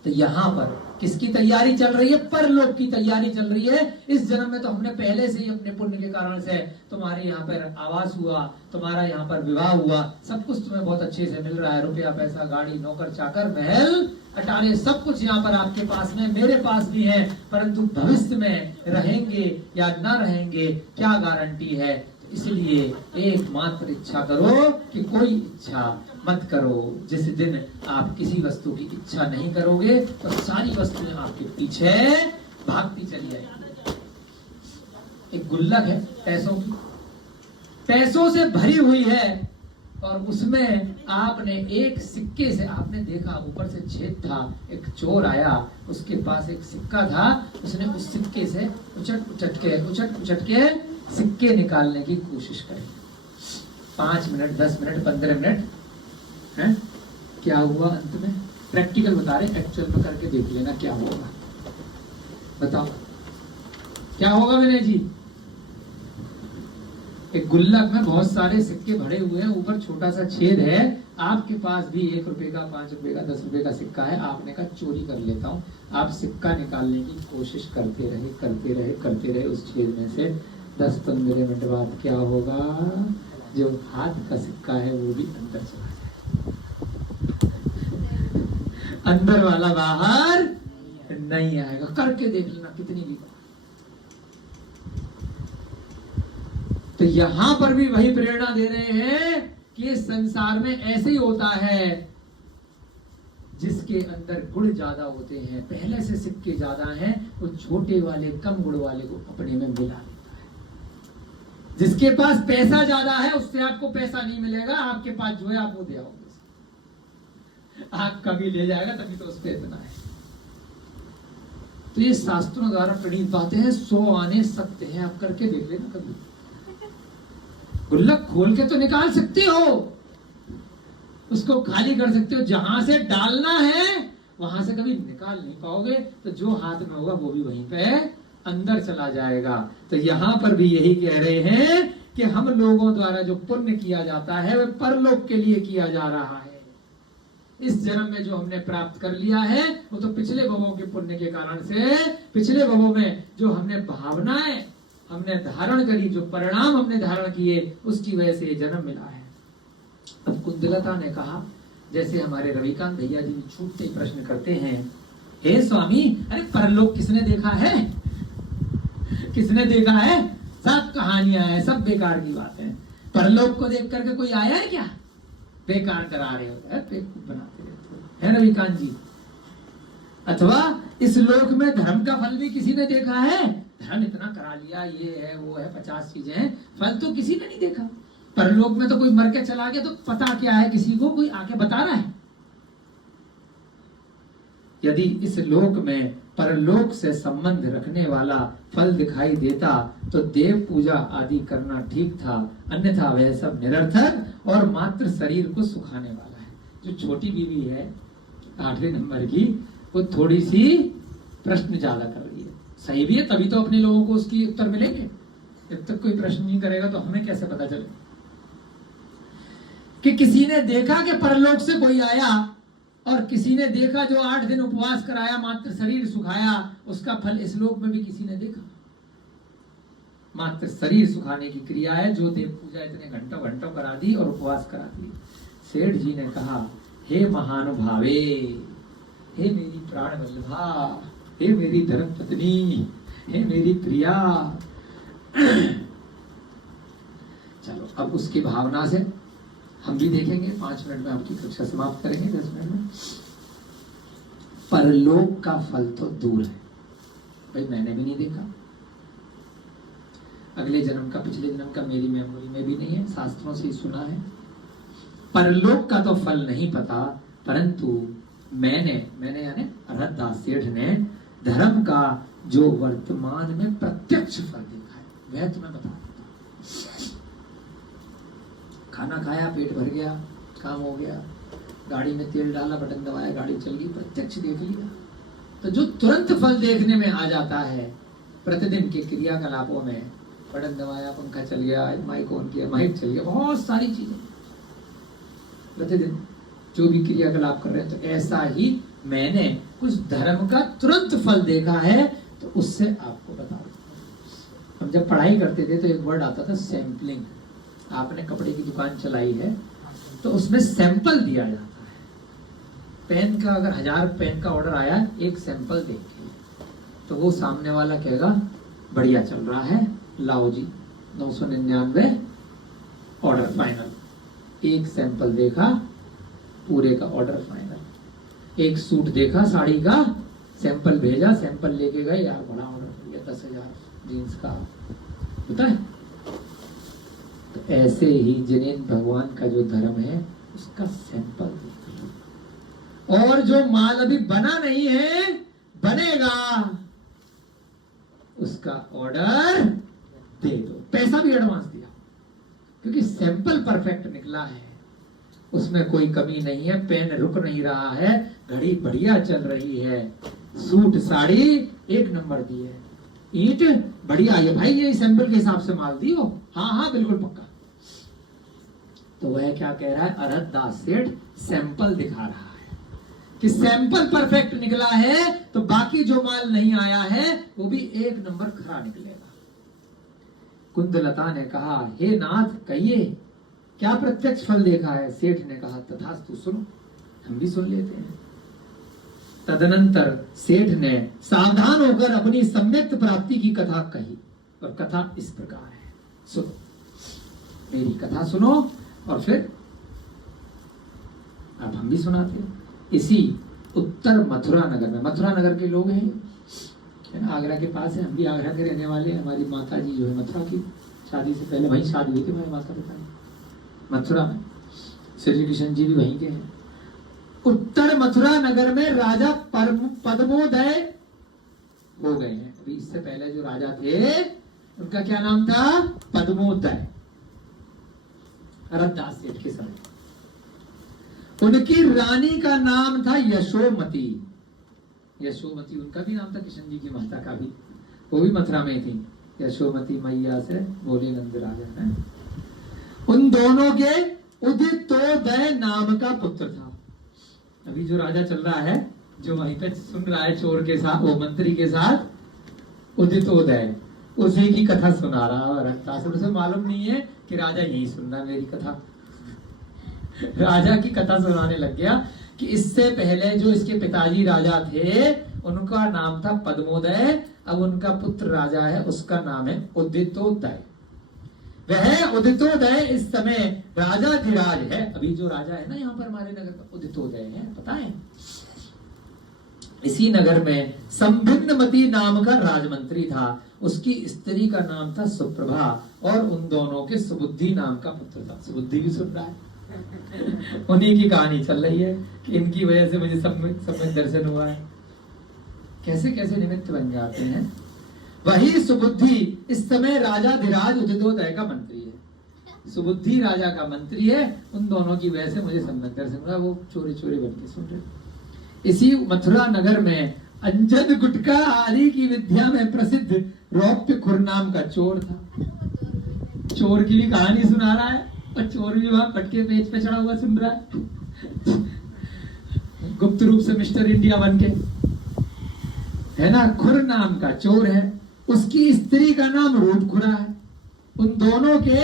तो यहाँ पर किसकी तैयारी चल रही है? परलोक की तैयारी चल रही है। इस जन्म में तो हमने पहले से ही अपने पुण्य के कारण से तुम्हारे यहाँ पर आवास हुआ, तुम्हारा यहाँ पर विवाह हुआ, सब कुछ तुम्हें बहुत अच्छे से मिल रहा है, रुपया पैसा, गाड़ी, नौकर चाकर, महल अटारे, सब कुछ यहाँ पर आपके पास में, मेरे पास भी है, परंतु भविष्य में रहेंगे या न रहेंगे क्या गारंटी है? इसलिए एकमात्र इच्छा करो कि कोई इच्छा मत करो। जिस दिन आप किसी वस्तु की इच्छा नहीं करोगे तो सारी वस्तुएं आपके पीछे भागती चली आएगी। एक गुल्लक है पैसों की, पैसों से भरी हुई है, और उसमें आपने एक सिक्के से, आपने देखा ऊपर से छेद था, एक चोर आया, उसके पास एक सिक्का था, उसने उस सिक्के से उचट के सिक्के निकालने की कोशिश करी। 5 मिनट, 10 मिनट, 15 मिनट है, क्या हुआ अंत में? प्रैक्टिकल बता रहे, एक्चुअल में करके देख लेना क्या होगा। बताओ क्या होगा विनय जी? एक गुल्लक में बहुत सारे सिक्के भरे हुए हैं, ऊपर छोटा सा छेद है, आपके पास भी 1 रुपए का, 5 रुपए का, 10 रुपए का सिक्का है, आपने कहा चोरी कर लेता हूँ। आप सिक्का निकालने की कोशिश करते रहे उस छेद में से, 10-15 मिनट बाद क्या होगा, जो हाथ का सिक्का है वो भी अंदर चला जाएगा, अंदर वाला बाहर नहीं आएगा। करके देख लेना कितनी भी बार। तो यहां पर भी वही प्रेरणा दे रहे हैं कि संसार में ऐसे ही होता है, जिसके अंदर गुण ज्यादा होते हैं, पहले से सिक्के ज्यादा हैं, वो छोटे वाले कम गुण वाले को अपने में मिला लेता है। जिसके पास पैसा ज्यादा है उससे आपको पैसा नहीं मिलेगा, आपके पास जो है आप वो दे आओगे, आप कभी ले जाएगा, तभी तो उस पर इतना है। तो ये शास्त्रों द्वारा प्रणीत बातें हैं, 100 आने सकते हैं, आप करके देख लेना कभी। गुल्लक खोल के तो निकाल सकते हो, उसको खाली कर सकते हो, जहां से डालना है वहां से कभी निकाल नहीं पाओगे। तो जो हाथ में होगा वो भी वहीं पे अंदर चला जाएगा। तो यहां पर भी यही कह रहे हैं कि हम लोगों द्वारा जो पुण्य किया जाता है वह परलोक के लिए किया जा रहा है। इस जन्म में जो हमने प्राप्त कर लिया है वो तो पिछले भवों के पुण्य के कारण से, पिछले भवों में जो हमने भावनाएं हमने धारण करी, जो परिणाम हमने धारण किए, उसकी वजह से ये जन्म मिला है। अब कुंदलता ने कहा, जैसे हमारे रविकांत भैया जी छूटते ही प्रश्न करते हैं, हे स्वामी, अरे परलोक किसने देखा है? किसने देखा है? सब कहानियां हैं, सब बेकार की बात है। परलोक को देख करके कोई आया है क्या? बेकार करा रहे होते हैं, बेवकूफ बनाते रहते हैं रविकांत जी। अथवा इस लोक में धर्म का फल भी किसी ने देखा है? धर्म इतना करा लिया, ये है वो है, 50 चीजें हैं, फल तो किसी ने नहीं देखा। परलोक में तो कोई मर के चला गया तो पता क्या है किसी को? कोई आके बता रहा है? यदि इस लोक में परलोक से संबंध रखने वाला फल दिखाई देता तो देव पूजा आदि करना ठीक था, अन्यथा वह सब निरर्थक और मात्र शरीर को सुखाने वाला है। जो छोटी बीवी है 8वें नंबर की, वो थोड़ी सी प्रश्न ज्यादा कर रही है। सही भी है, तभी तो अपने लोगों को उसकी उत्तर मिलेंगे। जब तक कोई प्रश्न नहीं करेगा तो हमें कैसे पता चले कि किसी ने देखा कि परलोक से कोई आया, और किसी ने देखा जो 8 दिन उपवास कराया, मात्र शरीर सुखाया, उसका फल इस लोक में भी किसी ने देखा। मात्र शरीर सुखाने की क्रिया है, जो देव पूजा इतने घंटों घंटों करा दी और उपवास करा दी। सेठ जी ने कहा, हे महानुभावे, हे मेरी प्राण वल्लभा, हे मेरी धर्म पत्नी, हे मेरी प्रिया। चलो अब उसकी भावना से हम भी देखेंगे। 5 मिनट में आपकी कक्षा समाप्त करेंगे, 10 मिनट में। परलोक का फल तो दूर है भाई, मैंने भी नहीं देखा। अगले जन्म का, पिछले जन्म का मेरी मेमोरी में भी नहीं है, शास्त्रों से ही सुना है। परलोक का तो फल नहीं पता, परंतु मैंने यानी अरहतदास सेठ ने धर्म का जो वर्तमान में प्रत्यक्ष फल देखा है, वह तुम्हें बता देता हूं। खाना खाया, पेट भर गया, काम हो गया, गाड़ी में तेल डाला, बटन दबाया, गाड़ी चल गई, प्रत्यक्ष देख लिया। तो जो तुरंत फल देखने में आ जाता है प्रतिदिन के क्रियाकलापों में, बटन दबाया, पंखा चल गया, माइक ऑन किया, माइक चल गया, बहुत सारी चीजें प्रतिदिन जो भी क्रियाकलाप कर रहे हैं, तो ऐसा ही मैंने कुछ धर्म का तुरंत फल देखा है, तो उससे आपको बता दूं। हम जब पढ़ाई करते थे तो एक वर्ड आता था सैंपलिंग। आपने कपड़े की दुकान चलाई है तो उसमें सैंपल दिया जाता है। पेन का अगर 1000 पेन का ऑर्डर आया, एक सैंपल देखिए, तो वो सामने वाला कहेगा बढ़िया चल रहा है, लाओ जी 999 ऑर्डर फाइनल। एक सैंपल देखा, पूरे का ऑर्डर फाइनल। एक सूट देखा साड़ी का, सैंपल भेजा, सैंपल लेके गए, यार बड़ा ऑर्डर कर गया 10,000 जीन्स का, पता है। तो ऐसे ही जिनेन भगवान का जो धर्म है उसका सैंपल देख लो, और जो माल अभी बना नहीं है, बनेगा, उसका ऑर्डर दे दो, पैसा भी एडवांस दिया, क्योंकि सैंपल परफेक्ट निकला है, उसमें कोई कमी नहीं है, पेन रुक नहीं रहा है, घड़ी बढ़िया चल रही है, सूट साड़ी 1 नंबर दी है, ईंट बढ़िया है भाई, ये सैंपल के हिसाब से माल दी हो, हाँ हाँ बिल्कुल पक्का। तो वह क्या कह रहा है, अरहतदास सेठ सैंपल दिखा रहा है कि सैंपल परफेक्ट निकला है, तो बाकी जो माल नहीं आया है वो भी 1 नंबर खरा निकलेगा। कुंदलता ने कहा, हे नाथ कहिए क्या प्रत्यक्ष फल देखा है? सेठ ने कहा, तथास्तु, सुनो, हम भी सुन लेते हैं। तदनंतर सेठ ने सावधान होकर अपनी सम्यक प्राप्ति की कथा कही, और कथा इस प्रकार है, सुनो, मेरी कथा सुनो, और फिर अब हम भी सुनाते हैं। इसी उत्तर मथुरा नगर में, मथुरा नगर के लोग हैं, है ना, आगरा के पास है, हम भी आगरा के रहने वाले हैं। हमारी माता जी जो है मथुरा की, शादी से पहले वहीं शादी हुई थी हमारे माता पिता की, मथुरा में। श्री कृष्ण जी भी वहीं के हैं। उत्तर मथुरा नगर में राजा पद्मोदय हो गए हैं। अभी इससे पहले जो राजा थे उनका क्या नाम था? पद्मोदय, रद्दास सेठ के समय। उनकी रानी का नाम था यशोमती। यशोमती उनका भी नाम था, कृष्ण जी की माता का भी, वो भी मथुरा में थी। यशोमती मैया से बोले नंद राजा है। उन दोनों के उदितोदय नाम का पुत्र था। अभी जो राजा चल रहा है, जो वहीं पे सुन रहा है चोर के साथ, वो मंत्री के साथ, उदितोदय, उसी की कथा सुना रहा रखता। उसे मालूम नहीं है कि राजा यही सुन रहा है मेरी कथा। राजा की कथा सुनाने लग गया कि इससे पहले जो इसके पिताजी राजा थे उनका नाम था पद्मोदय, अब उनका पुत्र राजा है, उसका नाम है उदितोदय। वह उदितोदय इस समय राजाधिराज है। अभी जो राजा है ना यहाँ पर हमारे नगर का, उदितोदय है, पता है। इसी नगर में संभिन्नमती नाम का राजमंत्री था। उसकी स्त्री का नाम था सुप्रभा, और उन दोनों के सुबुद्धि नाम का पुत्र था। सुबुद्धि भी सुन रहा है, उन्हीं की कहानी चल रही है कि इनकी वजह से मुझे सम्यक दर्शन हुआ है। कैसे कैसे निमित्त बन जाते हैं। वही सुबुद्धि इस समय राजाधिराज उदितोदय का मंत्री है। सुबुद्धि राजा का मंत्री है। उन दोनों की वजह से मुझे सम्यक दर्शन हुआ। वो चोरी चोरी बन के सुन रहे। इसी मथुरा नगर में अंजन गुटका आदि की विद्या में प्रसिद्ध रौप्य खुर नाम का चोर था। चोर की भी कहानी सुना रहा है, और चोर भी वहां पटके पेज पे चढ़ा हुआ सुन रहा है, गुप्त रूप से मिस्टर इंडिया बन के, है ना। खुर नाम का चोर है। उसकी स्त्री का नाम रूपखुरा है। उन दोनों के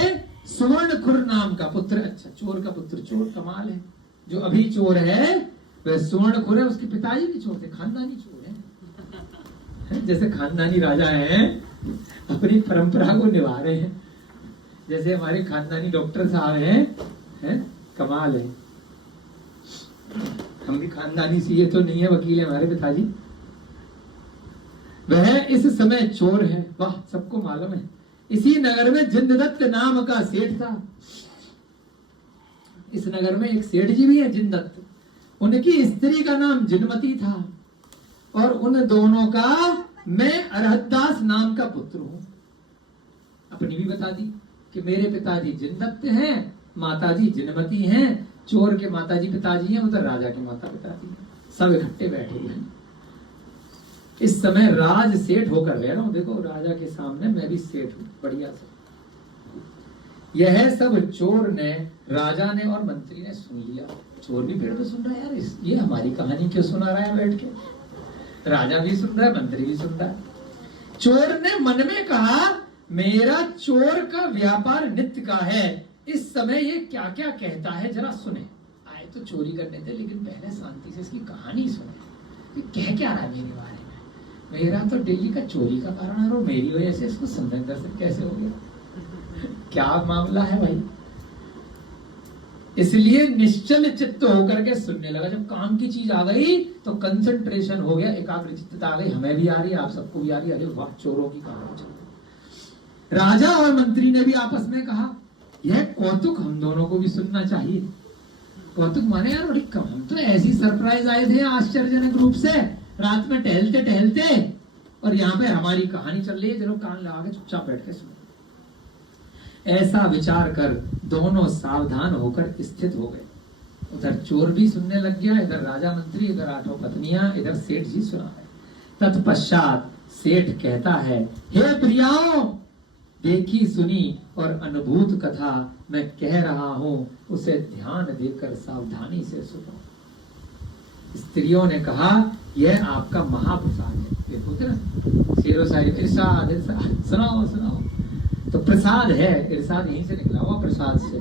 सुवर्ण खुर नाम का पुत्र, अच्छा चोर का पुत्र, चोर कमाल है। जो अभी चोर है वह सुवर्ण खुर है। उसके पिताजी भी चोर थे, खानदानी चोर है। जैसे खानदानी राजा हैं, अपनी परंपरा को निभा रहे हैं। जैसे हमारे खानदानी डॉक्टर साहब हैं, कमाल है। हम भी खानदानी सीए तो नहीं है, वकील है हमारे पिताजी। वह इस समय चोर है, वाह, सबको मालूम है। इसी नगर में जिंददत्त नाम का सेठ था। इस नगर में एक सेठ जी भी है, जिंददत्त। उनकी स्त्री का नाम जिनमती था, और उन दोनों का मैं अरहतदास नाम का पुत्र हूं। अपनी भी बता दी कि मेरे पिताजी जिनदत्त हैं, माताजी जिनमती हैं। चोर के माताजी पिताजी हैं, उधर राजा के माता पिताजी हैं, सब इकट्ठे बैठे हुए हैं। इस समय राज सेठ होकर रह रहा हूं। देखो राजा के सामने मैं भी सेठ हूं, बढ़िया से। यह सब चोर ने, राजा ने और मंत्री ने सुन लिया। चोर भी पेड़ पे सुन रहा है, यार ये हमारी कहानी क्यों सुना रहा है बैठ के। राजा भी सुन रहा है, मंत्री भी सुन रहा है। चोर ने मन में कहा, मेरा चोर का व्यापार नित्य का है, इस समय ये क्या क्या कहता है जरा सुने। आए तो चोरी करने थे, लेकिन पहले शांति से इसकी कहानी सुने, कह क्या रहा है मेरे बारे में। मेरा तो डेली का चोरी का कारण है, और मेरी वजह से इसको सम्यक दर्शन कैसे हो गया, क्या मामला है भाई। इसलिए निश्चल चित्त होकर के सुनने लगा। जब काम की चीज आ गई तो कंसंट्रेशन हो गया, एकाग्र चित्तता आ गई। हमें भी आ रही है, आप सबको भी आ रही है। अरे वाह, चोरों की कहानी चल रही। राजा और मंत्री ने भी आपस में कहा, यह कौतुक हम दोनों को भी सुनना चाहिए। कौतुक माने यार बड़ी कम, हम तो ऐसी सरप्राइज आए थे आश्चर्यजनक रूप से, रात में टहलते टहलते, और यहाँ पे हमारी कहानी चल रही है, चलो कान लगा के चुपचाप बैठ के सुनो। ऐसा विचार कर दोनों सावधान होकर स्थित हो गए। उधर चोर भी सुनने लग गया, इधर राजा मंत्री, इधर आठों पत्नियां, इधर सेठ जी सुना है। तत्पश्चात सेठ कहता है, हे प्रियाओं, देखी सुनी और अनुभूत कथा मैं कह रहा हूं, उसे ध्यान देकर सावधानी से सुनो। स्त्रियों ने कहा, यह आपका महाप्रसाद है। देखो ना, शेरो शायरी, इरशाद इरशाद, सुनाओ सुनाओ। तो प्रसाद है, इरशाद यहीं से निकला हुआ, प्रसाद से।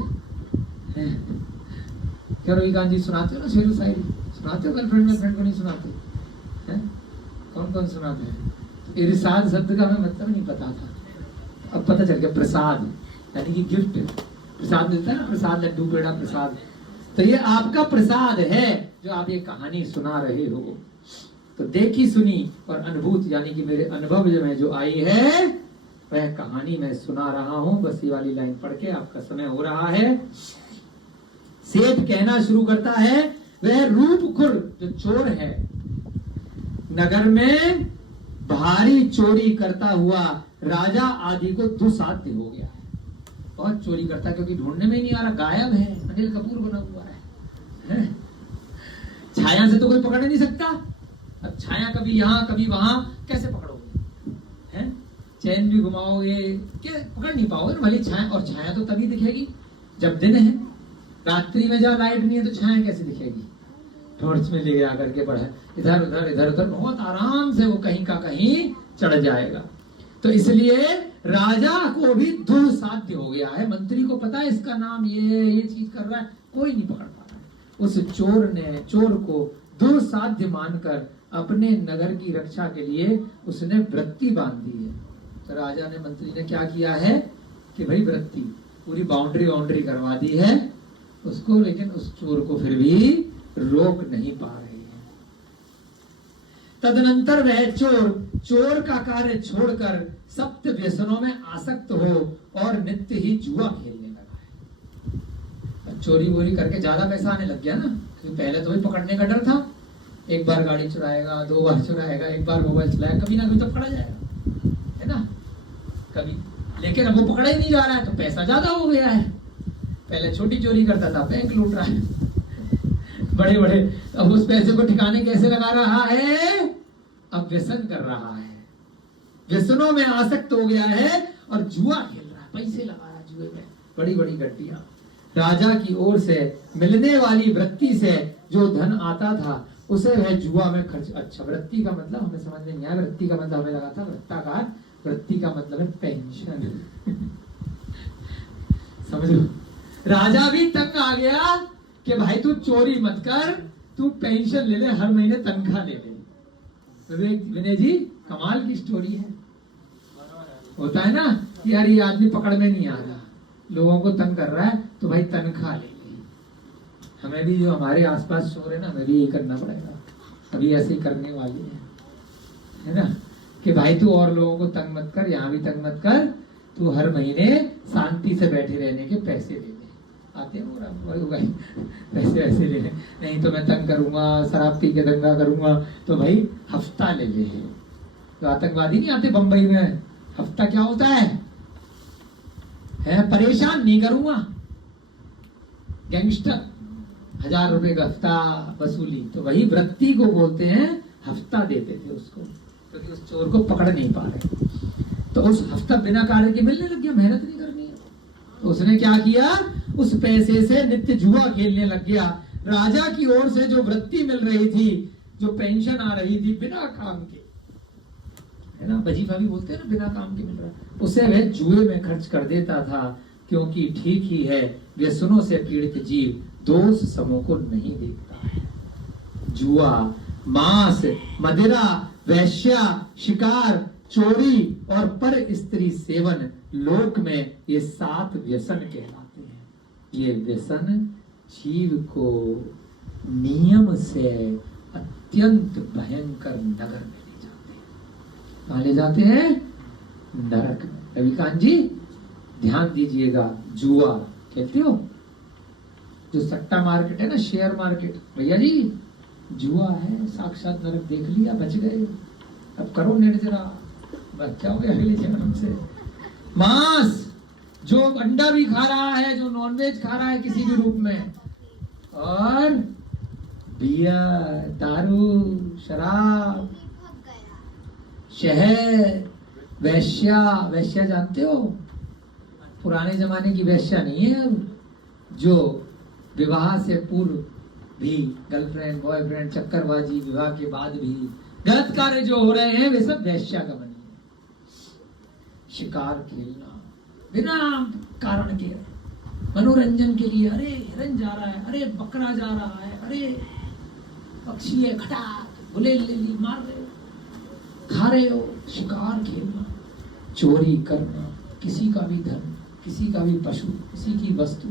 क्या रविकांत जी सुनाते हो ना शेर शायरी? सुनाते हो गर्लफ्रेंड गर्लफ्रेंड को नहीं सुनाते हैं? कौन कौन सुनाते हैं? तो इरशाद शब्द का हमें मतलब नहीं पता था, अब पता चल गया। प्रसाद यानी कि गिफ्ट, प्रसाद मिलता है ना, प्रसाद लड्डू पेड़ा प्रसाद। तो ये आपका प्रसाद है जो आप ये कहानी सुना रहे हो। तो देखी सुनी और अनुभूत यानी कि मेरे अनुभव में जो आई है वह कहानी मैं सुना रहा हूं। बस ये वाली लाइन पढ़ के आपका समय हो रहा है। सेठ कहना शुरू करता है, वह रूपखुर जो चोर है नगर में भारी चोरी करता हुआ राजा आदि को दुस्साध्य हो गया है। बहुत चोरी करता है क्योंकि ढूंढने में ही नहीं आ रहा, गायब है, अनिल कपूर बना हुआ है। छाया से तो कोई पकड़ नहीं सकता। अब छाया कभी यहाँ कभी वहां, कैसे पकड़ोगे? हैं? चैन भी घुमाओगे क्या, पकड़ नहीं पाओगे ना भली छाया। और छाया तो तभी दिखेगी जब दिन है। रात्रि में जहाँ लाइट नहीं है तो छाया कैसे दिखेगी? टॉर्च में ले आकर के बढ़ा इधर उधर इधर उधर, बहुत आराम से वो कहीं का कहीं चढ़ जाएगा। तो इसलिए राजा को भी दुस्साध्य हो गया है। मंत्री को पता है इसका नाम ये चीज कर रहा है, कोई नहीं पकड़ पा रहा है। उस चोर ने चोर को दुस्साध्य मानकर अपने नगर की रक्षा के लिए उसने वृत्ति बांध दी है। तो राजा ने मंत्री ने क्या किया है कि भाई वृत्ति पूरी बाउंड्री करवा दी है उसको, लेकिन उस चोर को फिर भी रोक नहीं पा रहे हैं। तदनंतर वह चोर का कार्य छोड़कर सप्त व्यसनों में आसक्त हो और नित्य ही जुआ खेलने लगा है। चोरी वोरी करके ज्यादा पैसा आने लग गया ना, क्योंकि पहले तो भाई पकड़ने का डर था। एक बार गाड़ी चुराएगा, 2 बार चुराएगा, एक बार मोबाइल चुराएगा, कभी ना कभी तो पकड़ा जाएगा, है ना कभी। लेकिन अब वो पकड़ा ही नहीं जा रहा है तो पैसा ज्यादा हो गया है। पहले छोटी चोरी करता था, बैंक लूट रहा है बड़े बड़े। अब उस पैसे को ठिकाने कैसे लगा रहा है? अब व्यसन कर रहा है, व्यसनों में आसक्त हो गया है और जुआ खेल रहा है, पैसे लगा रहा है जुए में, बड़ी बड़ी गड्डियां। राजा की ओर से मिलने वाली वृत्ति से जो धन आता था उसे वह जुआ में खर्च। अच्छा, वृत्ति का मतलब हमें समझ में नहीं आया। वृत्ति का मतलब हमें लगा था वृत्ताकार, वृत्ति का मतलब है पेंशन समझ लो। राजा भी तंग आ गया कि भाई तू चोरी मत कर, तू पेंशन ले ले, हर महीने तनख्वाह ले ले। विनय जी कमाल की स्टोरी है। होता है ना कि यार ये आदमी पकड़ में नहीं आ रहा, लोगों को तंग कर रहा है, तो भाई तनख्वाह ले ले। हमें भी जो हमारे आसपास चोर है ना, हमें भी ये करना पड़ेगा। अभी ऐसे ही करने वाले हैं, है ना, कि भाई तू और लोगों को तंग मत कर, यहाँ भी तंग मत कर, तू हर महीने शांति से बैठे रहने के पैसे ले ले। आते हैं भाई पैसे ऐसे ले ले, नहीं तो मैं तंग करूंगा, शराब पी के दंगा करूंगा, तो भाई हफ्ता ले ले। तो आतंकवादी नहीं आते बंबई में, हफ्ता क्या होता है परेशान नहीं करूंगा। गैंगस्टर 1000 रुपए का हफ्ता वसूली, तो वही वृत्ति को बोलते हैं हफ्ता देते थे उसको, क्योंकि उस चोर को पकड़ नहीं पा रहे। तो उस हफ्ता बिना कार्य के मिलने लग गया, मेहनत नहीं करनी है। तो उसने क्या किया, उस पैसे से नित्य जुआ खेलने लग गया। राजा की ओर से जो वृत्ति मिल रही थी, जो पेंशन आ रही थी बिना काम के, है ना, वजीफा भी बोलते हैं ना, बिना काम के मिल रहा, उसे वह जुए में खर्च कर देता था। क्योंकि ठीक ही है, व्यसनों से पीड़ित जीव दोष समूह को नहीं देखता है। जुआ, मांस, मदिरा, वैश्या, शिकार, चोरी और पर स्त्री सेवन लोक में ये 7 व्यसन कहलाते हैं। ये व्यसन जीव को नियम से अत्यंत भयंकर नगर में ले जाते हैं। कहाँ ले जाते हैं? नरक में। रविकांत जी ध्यान दीजिएगा, जुआ खेलते हो? जो सट्टा मार्केट है ना, शेयर मार्केट, भैया जी जुआ है, साक्षात नरक देख लिया, बच गए। अब करो निर्जरा, बच्चा हो गया अगले जन्म से। मांस, जो अंडा भी खा रहा है, जो नॉनवेज खा रहा है किसी भी रूप में, और बियर, दारू, शराब, शहद, वैश्या। वैश्या जानते हो? पुराने जमाने की वैश्या नहीं है, जो विवाह से पूर्व भी गर्लफ्रेंड बॉयफ्रेंड चक्करबाजी, विवाह के बाद भी गलत कार्य जो हो रहे हैं वे सब वैश्या का बनी है। शिकार खेलना, बिना कारण के मनोरंजन के लिए, अरे हिरन जा रहा है, अरे बकरा जा रहा है, अरे पक्षी है, खटाक गुलेल ले ली, मार रहे हो, खा रहे हो, शिकार खेलना, चोरी करना, किसी का भी धन, किसी का भी पशु, किसी की वस्तु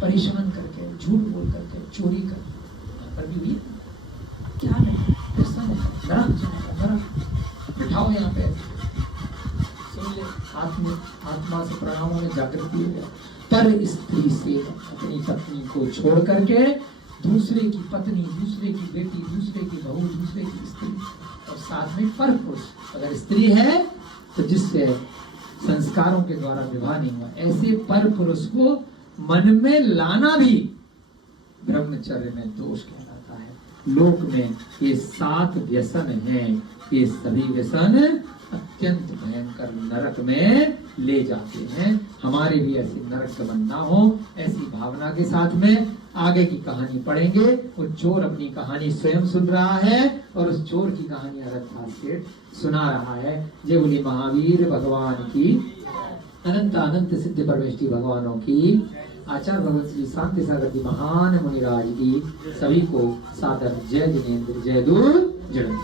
परेशान करके, झूठ बोल करके चोरी कर, यहाँ पर भी हुई है। क्या नहीं, ऐसा नहीं, नरक जाएगा, नरक। बिठाओ यहाँ पे, सुन ले, आत्मा से प्रणामों में जागृति हो गया। पर स्त्री से अपनी पत्नी को छोड़ करके दूसरे की पत्नी, दूसरे की बेटी, दूसरे की बहू, दूसरे की स्त्री, और साथ में पर पुरुष अगर स्त्री है तो जिससे संस्कारों के द्वारा विवाह नहीं हुआ, ऐसे पर पुरुष को मन में लाना भी ब्रह्मचर्य में दोष कहलाता है। लोक में ये 7 व्यसन हैं, ये सभी व्यसन अत्यंत भयंकर नरक में ले जाते हैं। हमारे भी ऐसी नरक गमन ना हो, ऐसी भावना के साथ में आगे की कहानी पढ़ेंगे। वो चोर अपनी कहानी स्वयं सुन रहा है और उस चोर की कहानी अरथात सेठ सुना रहा है। जय बोली महावीर भगवान की, अनंत अनंत सिद्ध परमेष्टि भगवानों की, आचार्य भगवत श्री शांति सागर जी महान मुनिराज की, सभी को सादर जय जिनेन्द्र, जय दूर जय।